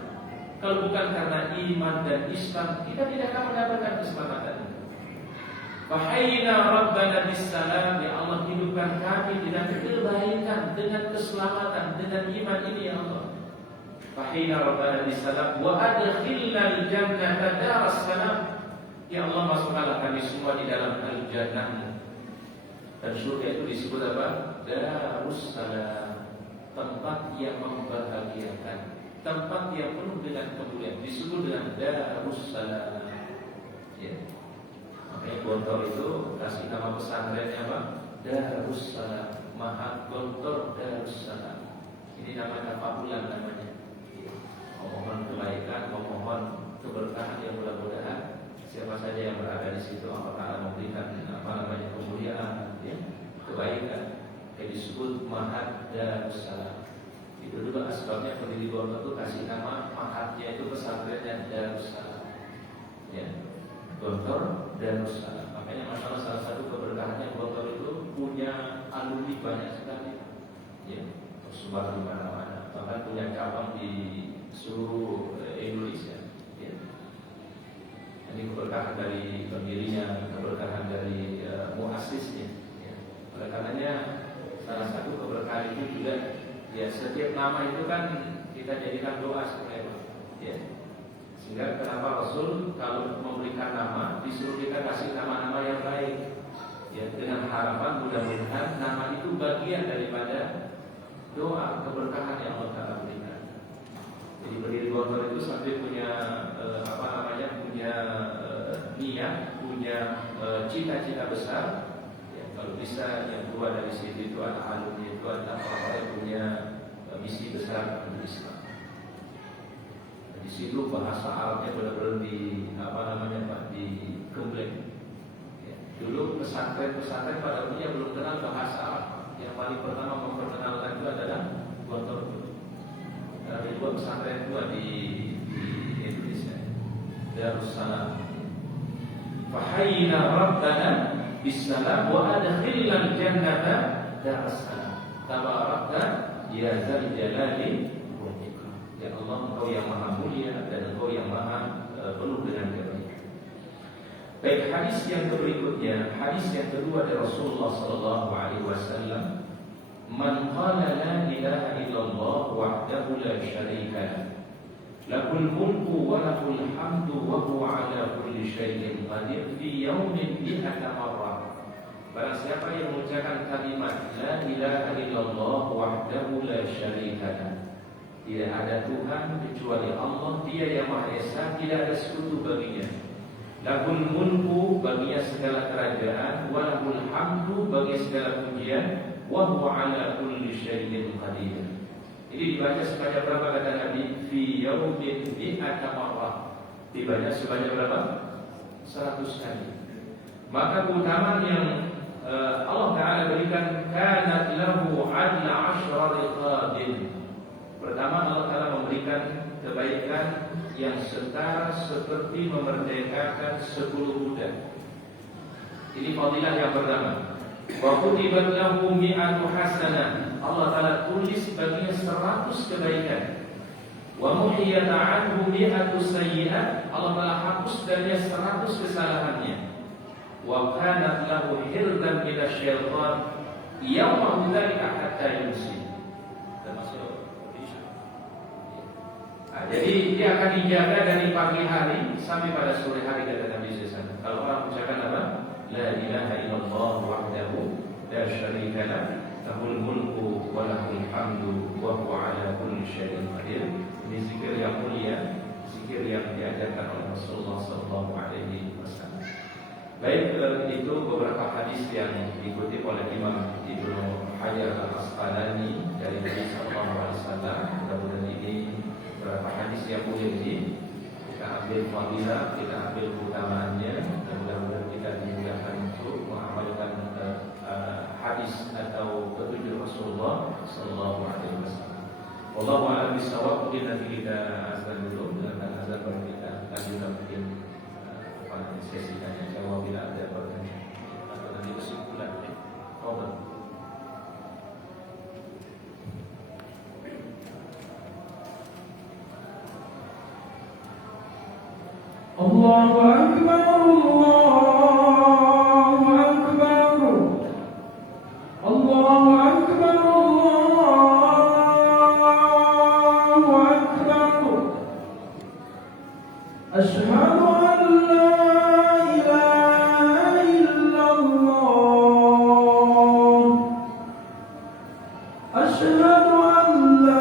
Kalau bukan karena iman dan Islam, kita tidak akan mendapatkan keselamatan. Fahayyina rabbana bis salam, ya Allah hidupkan kami dengan kebaikan, dengan keselamatan, dengan iman ini ya Allah. Fahayyina rabbana bis salam wa adkhilna al-jannata daras salam. Ya Allah, masukkanlah kami semua di dalam al-jannah. Dan surga itu disebut apa? Darussalam, tempat yang membahagiakan, tempat yang penuh dengan kemuliaan, disebut dengan Darussalam. Ya. Makanya Gontor itu kasih nama pesantrennya apa? Darussalam, Mahat Gontor Darussalam. Ini namanya fabulan namanya. Memohon kebaikan, memohon keberkahan yang mudah-mudahan siapa saja yang berada di situ Allah Ta'ala memberikan kemuliaan, ya, kebaikan, yang disebut Mahat Darussalam. Itu juga sebabnya pendiri Gontor itu kasih nama Mahatnya itu pesantrennya Darussalam. Ya, Gontor Darussalam. Makanya masalah salah satu keberkahannya Gontor itu punya alumni banyak sekali. Ya, tersebar di mana-mana. Bahkan punya cabang di seluruh Indonesia. Ya. Ini keberkahan dari pendirinya, keberkahan dari muasisnya. Ya. Oleh karenanya salah satu keberkahan itu juga, ya, setiap nama itu kan kita jadikan doa sebenarnya, ya. Sehingga kenapa Rasul kalau memberikan nama disuruh kita kasih nama-nama yang baik, ya, dengan harapan mudah-mudahan nama itu bagian daripada doa keberkahan yang Allah Ta'ala berikan. Jadi pendiri Gontor itu sampai punya punya niat, punya cita-cita besar. Ya, kalau bisa yang keluar dari situ itu anak alumni itu adalah orang yang punya misi besar untuk Islam. Di situ bahasa Arabnya benar-benar digembleng. Ya, dulu pesantren pada umumnya belum kenal bahasa Arab. Yang paling pertama memperkenalkan itu adalah Gontor. Ada dua pesantren tua di Indonesia, Darussalam. Fahayyina rabbana bisalam wa adkhilna al-jannata darassalam. Tabarakta ya zal jalali wal ikram. Ya Allah, Engkau yang Maha Mulia dan Engkau yang Maha penuh dengan kebaikan. Baik, hadis yang berikutnya, hadis yang kedua dari Rasulullah sallallahu alaihi wasallam, man qala la ilaha illallah wahdahu la syarika lahul mulku wa lahul hamdu wa huwa ala kulli syai'in qadir fi yawmin mi'ata marrah. Barang siapa yang mengucapkan kalimat la ilaha illallah wahdahu la syarika lah, tidak ada Tuhan kecuali Allah, Dia yang Maha Esa, tidak ada sekutu baginya. Lahul mulku, baginya segala kerajaan, wa lahul hamdu, baginya segala pujian, wa huwa ala kulli syai'in qadir. Ini dibaca sebanyak berapa kata Nabi? Fi yaumin mi'ata marrah. Dibaca sebanyak berapa? 100 kali. Maka keutamaan yang Allah Ta'ala berikan, kanat lahu adla asyra riqabin. Pertama, Allah Ta'ala memberikan kebaikan yang setara seperti memerdekakan 10 budak. Ini fadilah yang pertama. Wa kutibat lahu mi'atu hasanah. Allah Ta'ala tulis baginya 100 kebaikan. Wa muhiyata anhu mi'atu sayyi'at, Allah Ta'ala hapus darinya 100 kesalahannya. Wa kanat lahu hirdan minasyaitan yawma dzalika hatta yumsi. Jadi dia akan dijaga dari pagi hari sampai pada sore hari, kata Nabi SAW. Kalau orang ucapkan apa? La ilaha illallah wahdahu la syarika lah, lahul mulku wa lahul hamdu wa huwa ala kulli syai'in qadir. Ini zikir yang mulia, zikir yang diajarkan oleh Rasulullah SAW. Baik, itu beberapa hadis yang dikutip oleh Imam Ibnu Hajar Al-Asqalani dari Nabi SAW. Mudah-mudahan ini beberapa hadis yang mulia ini kita ambil fadilah, kita ambil keutamaannya, dan mudah-mudahan kita dimudahkan untuk mengamalkan hadis atau petunjuk Rasulullah Sallallahu Alaihi Wasallam. Wallahu a'lam bishawab. Mungkin nanti kita azan dulu, dengan azan baru kita lanjutkan mungkin sesi tanya jawab bila ada pertanyaan atau nanti kesimpulan. Allahu Akbar, Allahu Akbar, Allahu Akbar, Allahu Akbar. Asyhadu an la ilaha illallah, asyhadu an la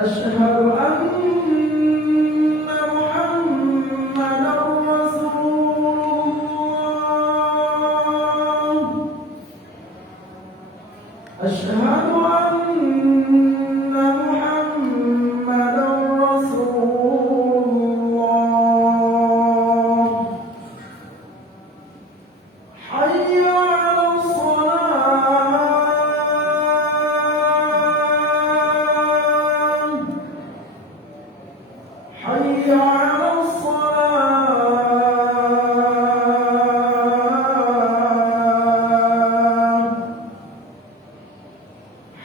أشهد أن محمدا رسول الله أشهد أن محمدا رسول الله حي على حي على الصلاة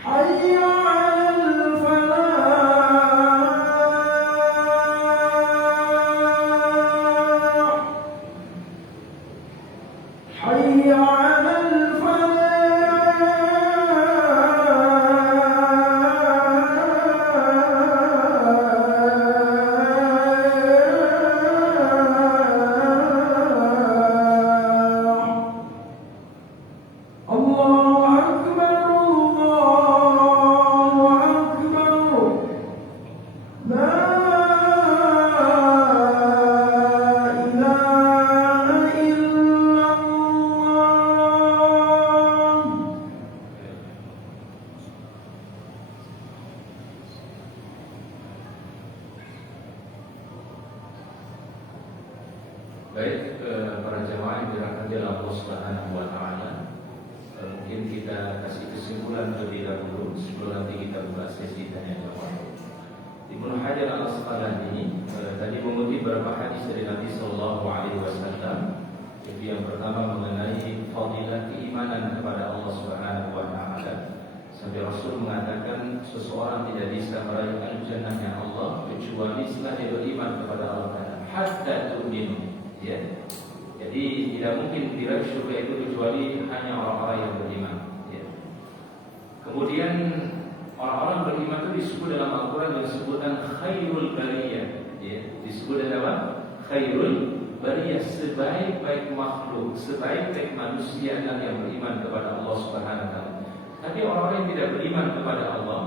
حي على الفلاح حي على Baik, para jemaah yang dirahmati Allah Subhanahu wa Ta'ala, mungkin kita kasih kesimpulan terlebih dahulu sebelum nanti kita buka sesi tanya jawab. Ibnu Hajar Al-Asqalani tadi mengutip beberapa hadis dari Nabi Sallallahu Alaihi Wasallam. Jadi yang pertama mengenai fadilah keimanan kepada Allah Subhanahu wa Ta'ala. Sampai Rasul mengatakan seseorang tidak bisa meraih al-jannahnya Allah kecuali setelah dia beriman kepada Allah Ta'ala. Hatta tu'minu. Ya. Jadi tidak mungkin diraih surga itu kecuali hanya orang-orang yang beriman. Ya. Kemudian orang-orang beriman itu disebut dalam Al-Quran dengan sebutan khairul bariyah. Ya. Disebut dengan apa? Khairul bariyah, sebaik-baik makhluk, sebaik-baik manusia yang beriman kepada Allah Subhanahu wa Ta'ala. Tapi orang-orang yang tidak beriman kepada Allah,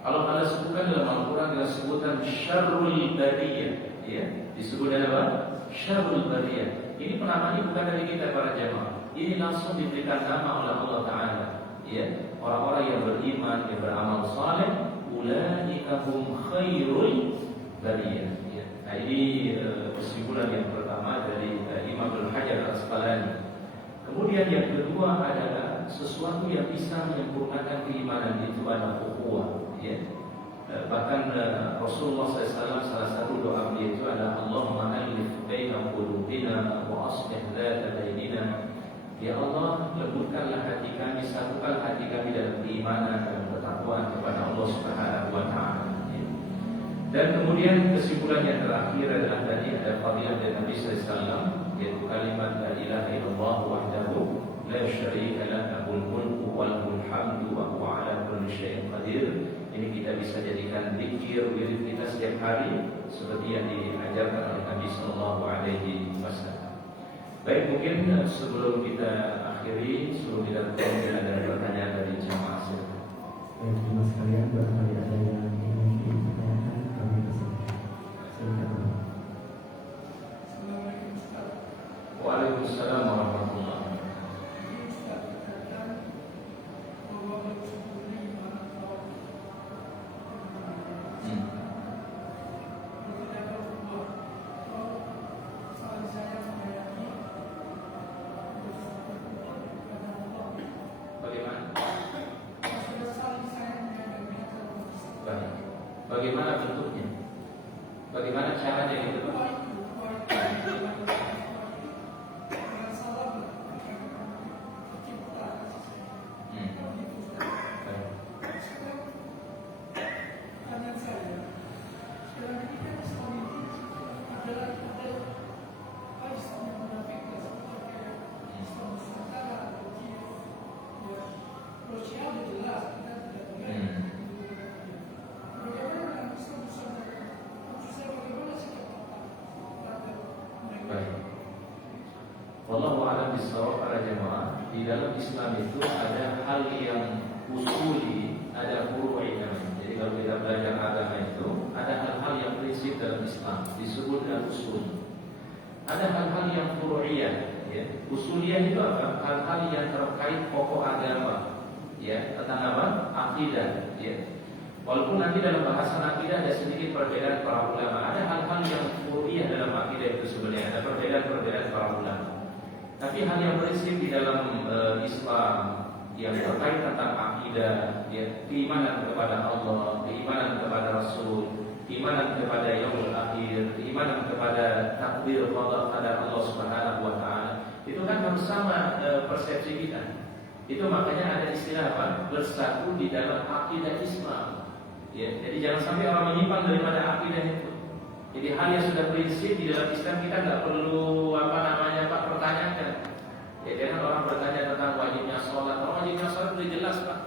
Allah Ta'ala sebutkan dalam Al-Quran dengan sebutan syarrul bariyah. Ya. Disebut dengan apa? Syarrul bariyah. Ini penamaan ini bukan dari kita para jamaah. Ini langsung diberikan nama oleh Allah Ta'ala. Ya, orang-orang yang beriman, yang beramal saleh, ulaika hum khairul bariyah. Ya. Nah, ini kesimpulan yang pertama dari Imam Ibnu Hajar Al-Asqalani. Kemudian yang kedua adalah sesuatu yang bisa menyempurnakan keimanan itu adalah ukhuwah. Ya. Bahkan Rasulullah SAW salah satu doa beliau itu adalah Allahumma alif baina qulubina wa aslih dzata bainina. Ya Allah, lembutkanlah hati kami, satukan hati kami dalam keimanan dan ketakwaan kepada Allah Subhanahu wa taala. Dan kemudian kesimpulan yang terakhir adalah tadi ada fadilah dari Nabi sallallahu alaihi wasallam, yaitu kalimat la ilaha illallah wahdahu la syarika lahu lahul mulku wa lahul hamdu wa huwa ala kulli syai'in qadir. Ini kita bisa jadikan zikir wirid kita setiap hari seperti yang diajarkan oleh Nabi sallallahu alaihi wasallam. Baik, mungkin sebelum kita akhiri, sebelum kita tutup, ada pertanyaan dari jemaah sekalian. Baik, jemaah sekalian, barangkali ada yang ingin ditanyakan, kami persilakan. Silakan. Waalaikumsalam warahmatullahi wabarakatuh. Bagaimana bentuknya? Bagaimana caranya itu? Wallahu a'lam bishawab. Para jemaah, di dalam Islam itu ada hal yang usuli, ada furu'i namanya. Jadi kalau kita belajar agama itu ada hal-hal yang prinsip dalam Islam disebut dengan usul. Ada hal-hal yang furu'iyah, ya. Usuliyah itu apa? Hal-hal yang terkait pokok agama, ya, tentang apa? Akidah, ya. Walaupun nanti dalam bahasan akidah ada sedikit perbedaan para ulama. Ada hal-hal yang furu'iyah dalam akidah itu sebenarnya ada perbedaan para ulama. Tapi hal yang prinsip di dalam Islam yang terkait tentang akidah, ya, keimanan kepada Allah, keimanan kepada Rasul, keimanan kepada yaumul akhir, keimanan kepada takdir qada qadar Allah Subhanahu wa taala, itu kan harus sama persepsi kita. Itu makanya ada istilah apa? Bersatu di dalam akidah Islam. Ya, jadi jangan sampai orang menyimpang daripada akidah itu. Jadi hal yang sudah prinsip di dalam Islam kita nggak perlu Pak pertanyakan. Ya, jangan orang bertanya tentang wajibnya sholat. Kalau wajibnya sholat sudah jelas Pak.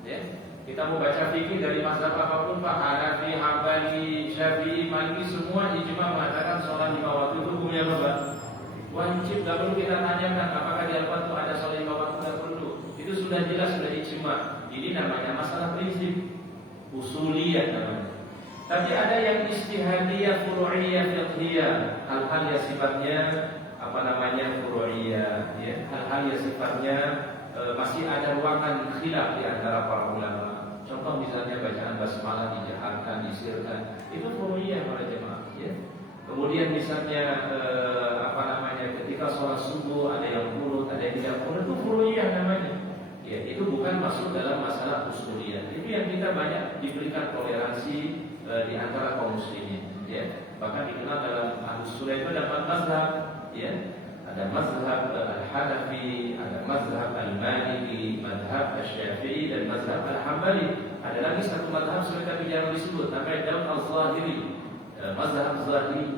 Ya, kita mau baca fikih dari mazhab apapun Pak, Hanafi, Hambali, Syafi'i, Maliki, semua ijma mengatakan sholat 5 waktu itu hukumnya apa? Wajib. Nggak perlu kita tanyakan apakah di Al-Quran itu ada sholat 5 waktu, nggak perlu. Itu sudah jelas, sudah ijma. Ini namanya masalah prinsip, usuliyah namanya. Tapi ada yang istihadiyah, furu'iyah, fiqhiyah, hal-hal yang sifatnya furu'iyah, ya, hal-hal yang sifatnya masih ada ruangan khilaf di antara para ulama. Contoh misalnya bacaan basmalah dijaharkan, disirkan, itu furu'iyah para jemaah, ya. Kemudian misalnya ketika sholat subuh ada yang qunut, ada yang tidak qunut, itu furu'iyah namanya. Ya, itu bukan masuk dalam masalah usuliyah. Itu yang kita banyak diberikan toleransi di antara kaum muslimin, ya. Bahkan dikenal dalam Ahlus Sunnah itu ada 4 mazhab, ya. Ada mazhab Al-Hanafi, ada mazhab Al-Maliki, mazhab Asy-Syafi'i, dan mazhab Al-Hambali. Ada lagi satu mazhab sudah jarang disebut, namanya Daud Al-Zahiri. Mazhab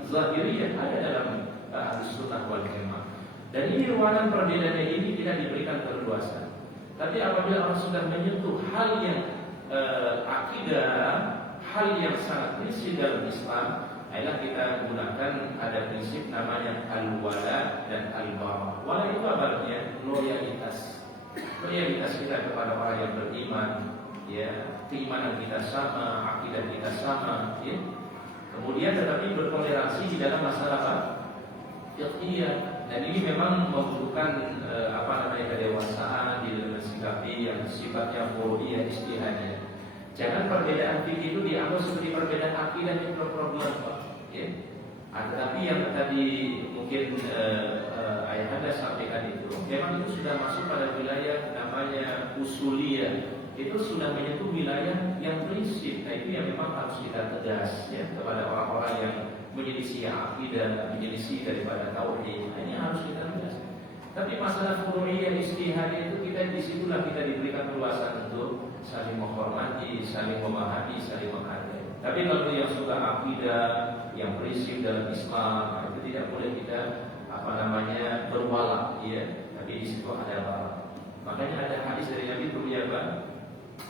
Zahiriyah ada dalam Ahlus Sunnah wal Jamaah. Dan ini ruangan perbedaannya ini tidak diberikan keleluasan. Tapi apabila orang sudah menyentuh hal yang akidah, hal yang sangat prinsip dalam Islam, adalah kita gunakan ada prinsip namanya al-wala dan al-bara. Wala itu artinya loyalitas. Loyalitas kita kepada orang yang beriman, ya, keimanan kita sama, akidah kita sama, ya. Kemudian tetapi bertoleransi di dalam masalah apa? Fiqhiyah. Dan ini memang membutuhkan kedewasaan di dalam sikapi yang sifatnya furu'iyah, istihadiyah. Jangan perbedaan fikih itu dianggap seperti perbedaan akidah yang problem, Pak. Ya. Tetapi yang tadi mungkin Ayahanda sampaikan itu, memang itu sudah masuk pada wilayah namanya usuliyah. Itu sudah menyentuh wilayah yang prinsip. Nah itu yang memang kita tegas ya kepada orang-orang yang menyelisih akidah, menyelisih daripada tauhid. Ini harus kita tegas. Tapi masalah furu'iyah ijtihadiyah itu disitulah kita diberikan keluasan untuk saling menghormati, saling memahami, saling menghargai. Tapi kalau yang sudah akidah, yang prinsip dalam Islam, itu tidak boleh kita berwala, ya. Tapi di situ ada balak. Makanya ada hadis dari Nabi berupa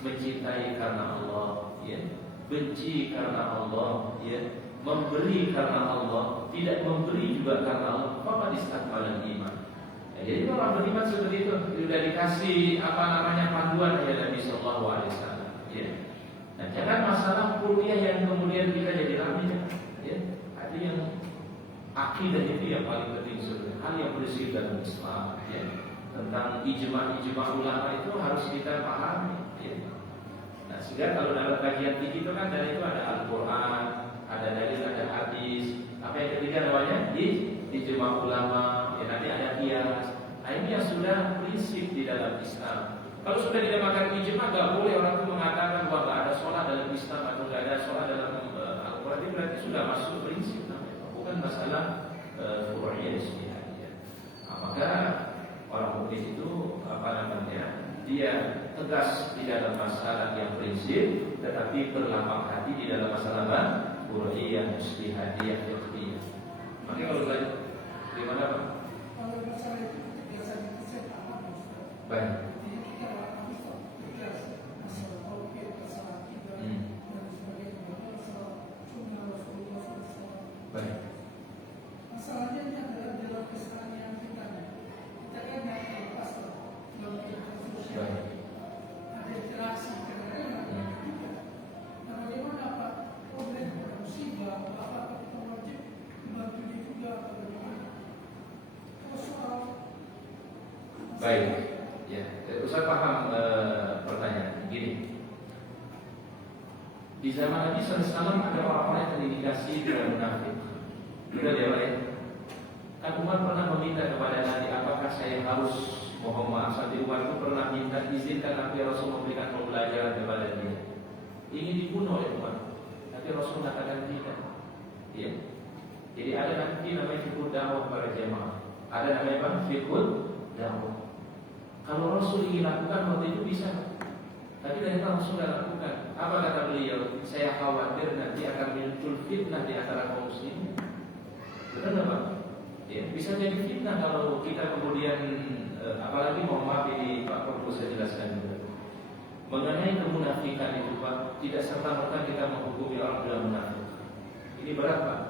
mencintai karena Allah, ya. Benci karena Allah, ya. Memberi karena Allah, tidak memberi juga karena Allah. Apa istakbalan iman? Jadi orang beriman seperti itu sudah dikasih panduan oleh Nabi Sallallahu Alaihi Wasallam. Ya. Nah, jangan masalah kuliah yang kemudian kita jadi ramai. Ya. Ada yang akidah itu yang paling penting sebenarnya. Hal yang bersih dalam Islam. Ya. Tentang ijma ulama itu harus kita pahami. Ya. Nah, sehingga kalau dalam kajian tinggi itu kan dari itu ada Al-Quran, ada dalil, ada hadis. Apa yang ketiga namanya? Ijma ulama. Ya, nanti ada kias. Nah, ini yang sudah prinsip di dalam Islam. Kalau sudah dinamakan ijma, nggak boleh orang itu mengatakan bahwa nggak ada sholat dalam Islam atau nggak ada sholat dalam Al-Quran. Berarti sudah masuk prinsip, bukan masalah furu'iyah ijtihadiyah. Nah, maka orang mukmin itu dia tegas di dalam masalah yang prinsip, tetapi berlapang hati di dalam masalah furu'iyah ijtihadiyah fiqhiyah. Makanya kalau belajar gimana Pak? Kalau masalah itu biasa saya paham. Baik. Baik. Masalahnya ini adalah dalam kesalahan kita. Kita kan tidak terlepas dalam kehidupan sosial. Ada interaksi kadang-kadang. Nah, bagaimana Pak? Problem musibah, apa kita wajib membantu dia juga atau bagaimana? Soal Baik. Ya, Ustaz paham pertanyaan. Gini. Di zaman Nabi SAW ada orang-orang yang terindikasi dengan munafik. Sudah dia ya. Kan Umar pernah meminta kepada Nabi, apakah saya harus mohon maaf? Sampai Umar itu pernah minta izinkan Nabi Rasul memberikan pembelajaran kepada dia. Ingin dibunuh oleh Umar, tapi Rasul katakan tidak. Ya. Jadi ada nanti namanya fikul dakwah para jemaah. Ada namanya fikul dakwah. Kalau Rasul ingin lakukan waktu itu bisa. Tapi ternyata Rasul tidak lakukan. Apa kata beliau? Saya khawatir nanti akan muncul fitnah di antara kaum muslimin. Benar nggak Pak? Ya, bisa jadi fitnah kalau kita kemudian apalagi mohon maaf ini Pak perlu saya jelaskan juga. Mengenai kemunafikan itu Pak, tidak serta-merta kita menghukumi orang dalam munafik. Ini berat Pak.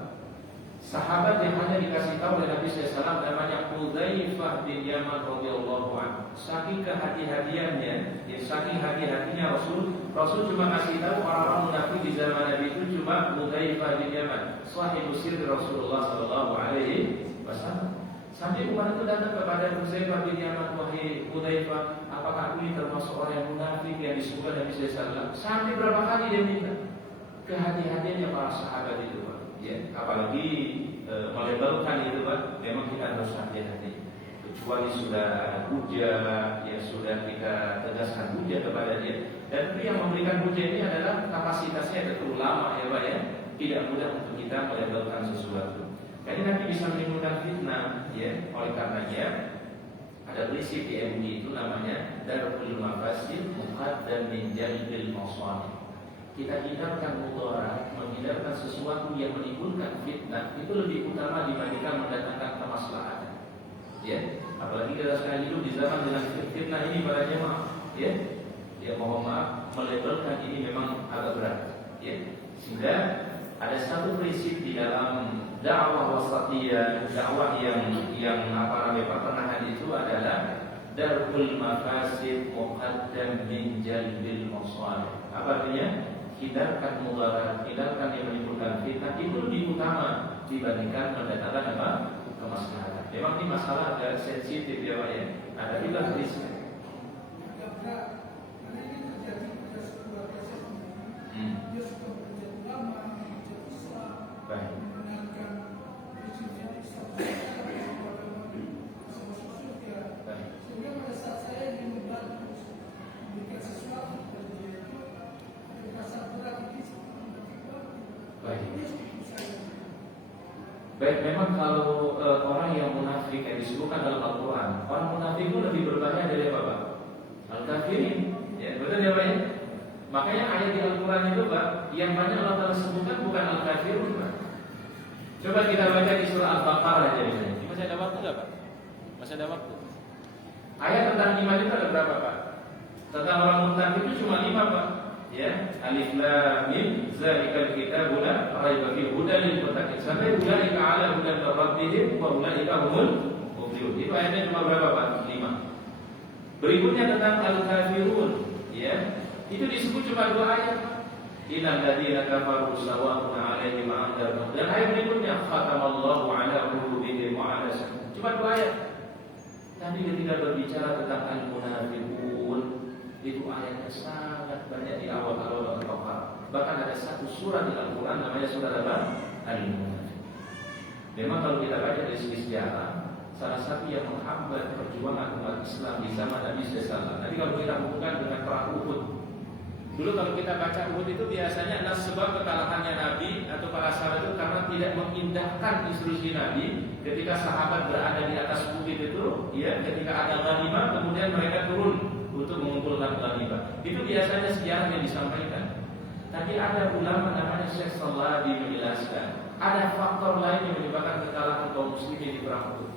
Sahabat yang hanya dikasih tahu oleh Nabi SAW namanya Hudzaifah bin Yaman radhiyallahu anhu. Saking kehati-hatiannya, ya saking hati-hatinya Rasul cuma kasih tahu orang-orang munafik di zaman Nabi itu cuma Hudzaifah bin Yaman, sahibu sirri Rasulullah sallallahu alaihi wasallam. Sampai Umar itu datang kepada Hudzaifah bin Yaman, wahai Hudzaifah, apakah aku ini termasuk orang yang munafik yang disebutkan Nabi SAW? Sampai berapa kali dia minta? Kehati-hatiannya para sahabat itu Pak. Ya, apalagi melebalkan itu Pak, memang kita harus hati-hati. Kecuali sudah ada hujah, ya sudah kita tegaskan hujah kepada dia. Dan itu yang memberikan hujah ini adalah kapasitasnya itu ulama ya Pak ya. Tidak mudah untuk kita melebalkan sesuatu. Jadi nanti bisa menimbulkan fitnah, ya. Oleh karenanya ada prinsip di MUI itu namanya darul mafasid muqaddam min jalbil masalih. Kita hindarkan mudarat, menghindarkan sesuatu yang menimbulkan fitnah itu lebih utama dibandingkan mendatangkan kemaslahatan. Ya, apalagi kita sekarang hidup di zaman dengan fitnah ini para jemaah, ya. Ya mohon maaf, melabelkan ini memang agak berat, ya. Sehingga ada satu prinsip di dalam dakwah wasatiyah, dakwah yang pertengahan itu adalah darul mafasid muqaddam min jalbil masalih. Apa artinya? Hindarkan mudarat, hindarkan yang menimbulkan fitnah itu lebih utama dibandingkan mendatangkan kemaslahatan. Memang ini masalah agak sensitif ya Pak ya. Ada juga prinsip. agak berat karena ini terjadi pada sebuah proses dia sudah belajar ulama, belajar Islam, mengenalkan prinsip Islam sama surga. Sehingga pada saat saya ingin membantu memberikan sesuatu kepada dia itu ada rasa berat ini Baik, memang kalau orang yang munafik yang disebutkan dalam Al-Quran, orang munafik itu lebih berbahaya dari apa, Pak? Al-kafirin, ya betul ya Pak ya? Makanya ayat di Al-Quran itu Pak, yang banyak Allah Ta'ala sebutkan bukan Al-kafirun Pak. Coba kita baca di surah Al-Baqarah aja misalnya. Masih ada waktu nggak Pak? Masih ada waktu. Ayat tentang iman itu ada berapa Pak? Tentang orang munafik itu cuma 5 Pak. Ya, alif lam mim zalikal kitabul la raiba fihi hudan lil muttaqin. Sampai ulaika ala hudan min rabbihim wa ulaika humul muflihun. Itu ayatnya cuma berapa Pak? 5. Berikutnya tentang al-kafirun, ya. Itu disebut cuma 2 ayat. Innal ladzina kafaru sawa'un 'alaihim a'anzarhum. Dan ayat berikutnya khatamallahu 'ala qulubihim wa 'ala sam'ihim. Cuma 2 ayat. Tapi ketika berbicara tentang al-munafiqun, itu ayatnya sangat banyak di awal-awal Al-Baqarah. Bahkan ada satu surah di Al-Quran namanya surah apa? Al-Munafiqun. Memang kalau kita baca dari segi sejarah, salah satu yang menghambat perjuangan umat Islam di zaman Nabi SAW. Tapi kalau kita hubungkan dengan perang Uhud, dulu kalau kita baca Uhud itu biasanya adalah sebab kekalahannya Nabi atau para sahabat itu karena tidak mengindahkan instruksi Nabi ketika sahabat berada di atas bukit itu, ya, ketika ada ghanimah kemudian mereka turun untuk mengumpulkan ghanimah. Itu biasanya sejarah yang disampaikan. Tapi ada ulama namanya Syekh Salabi menjelaskan ada faktor lain yang menyebabkan kekalahan kaum muslimin di perang Uhud.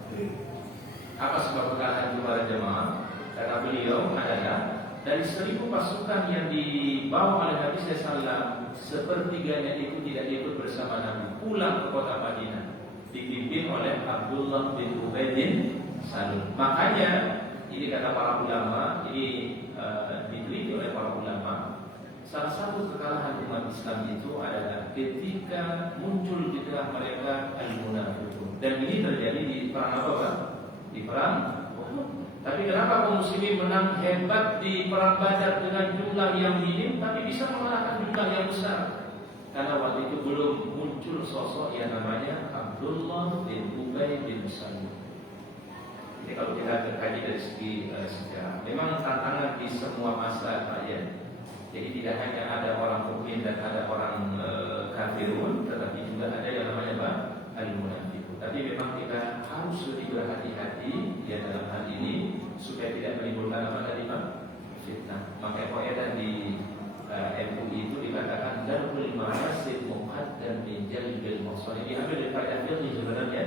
Apa sebab kekalahan itu para jemaah? Kata beliau adalah dari 1000 pasukan yang dibawa oleh Nabi SAW, sepertiganya itu tidak ikut bersama Nabi pulang ke kota Madinah, dipimpin oleh Abdullah bin Ubay bin Salul. Makanya ini kata para ulama, ini diteliti oleh para ulama. Salah satu kekalahan umat Islam itu adalah ketika muncul di tengah mereka al-munafiqun. Dan ini terjadi di perang apa Pak? Di perang Uhud. Tapi kenapa kaum muslimin menang hebat di perang Badar dengan jumlah yang minim, tapi bisa mengalahkan jumlah yang besar? Karena waktu itu belum muncul sosok yang namanya Abdullah bin Ubay bin Salul. Jadi kalau kita kaji dari segi sejarah, memang tantangan di semua masa Pak ya. Jadi tidak hanya ada orang mukmin dan ada orang kafirun, tetapi juga ada yang namanya Pak al-munafiqun. Tapi memang kita harus lebih berhati-hati ya dalam hal ini supaya tidak menimbulkan apa tadi Pak? Fitnah. Maka kaidah di MUI itu dikatakan darul ma'asid muqaddam min jalbil maqsad. Ini ambil dari kaidah fikih sebenarnya.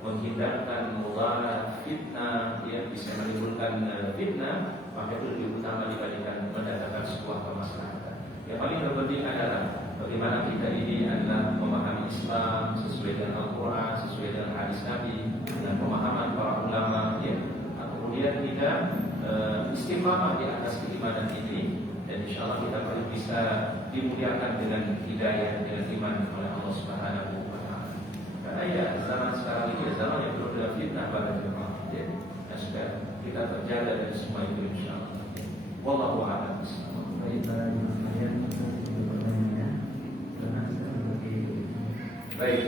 Menghindarkan mudarat fitnah yang bisa menimbulkan fitnah, maka itu lebih utama dibandingkan mendatangkan sebuah kemaslahatan. Yang paling terpenting adalah bagaimana kita ini adalah memahami Islam sesuai dengan Al-Quran, sesuai dengan hadis Nabi, dengan pemahaman para ulama, ya. Kemudian kita istiqamah di atas keimanan ini, dan insya Allah kita paling bisa dimuliakan dengan hidayah, dengan iman oleh Allah Subhanahu. Karena ya zaman sekarang ini zaman yang penuh dengan fitnah pada jemaah, ya. Dan supaya kita terjaga dari semua itu insyaallah. Wallahu a'lam. Baik, para jemaah sekalian, untuk pertanyaannya, silakan sekarang bagi. Baik,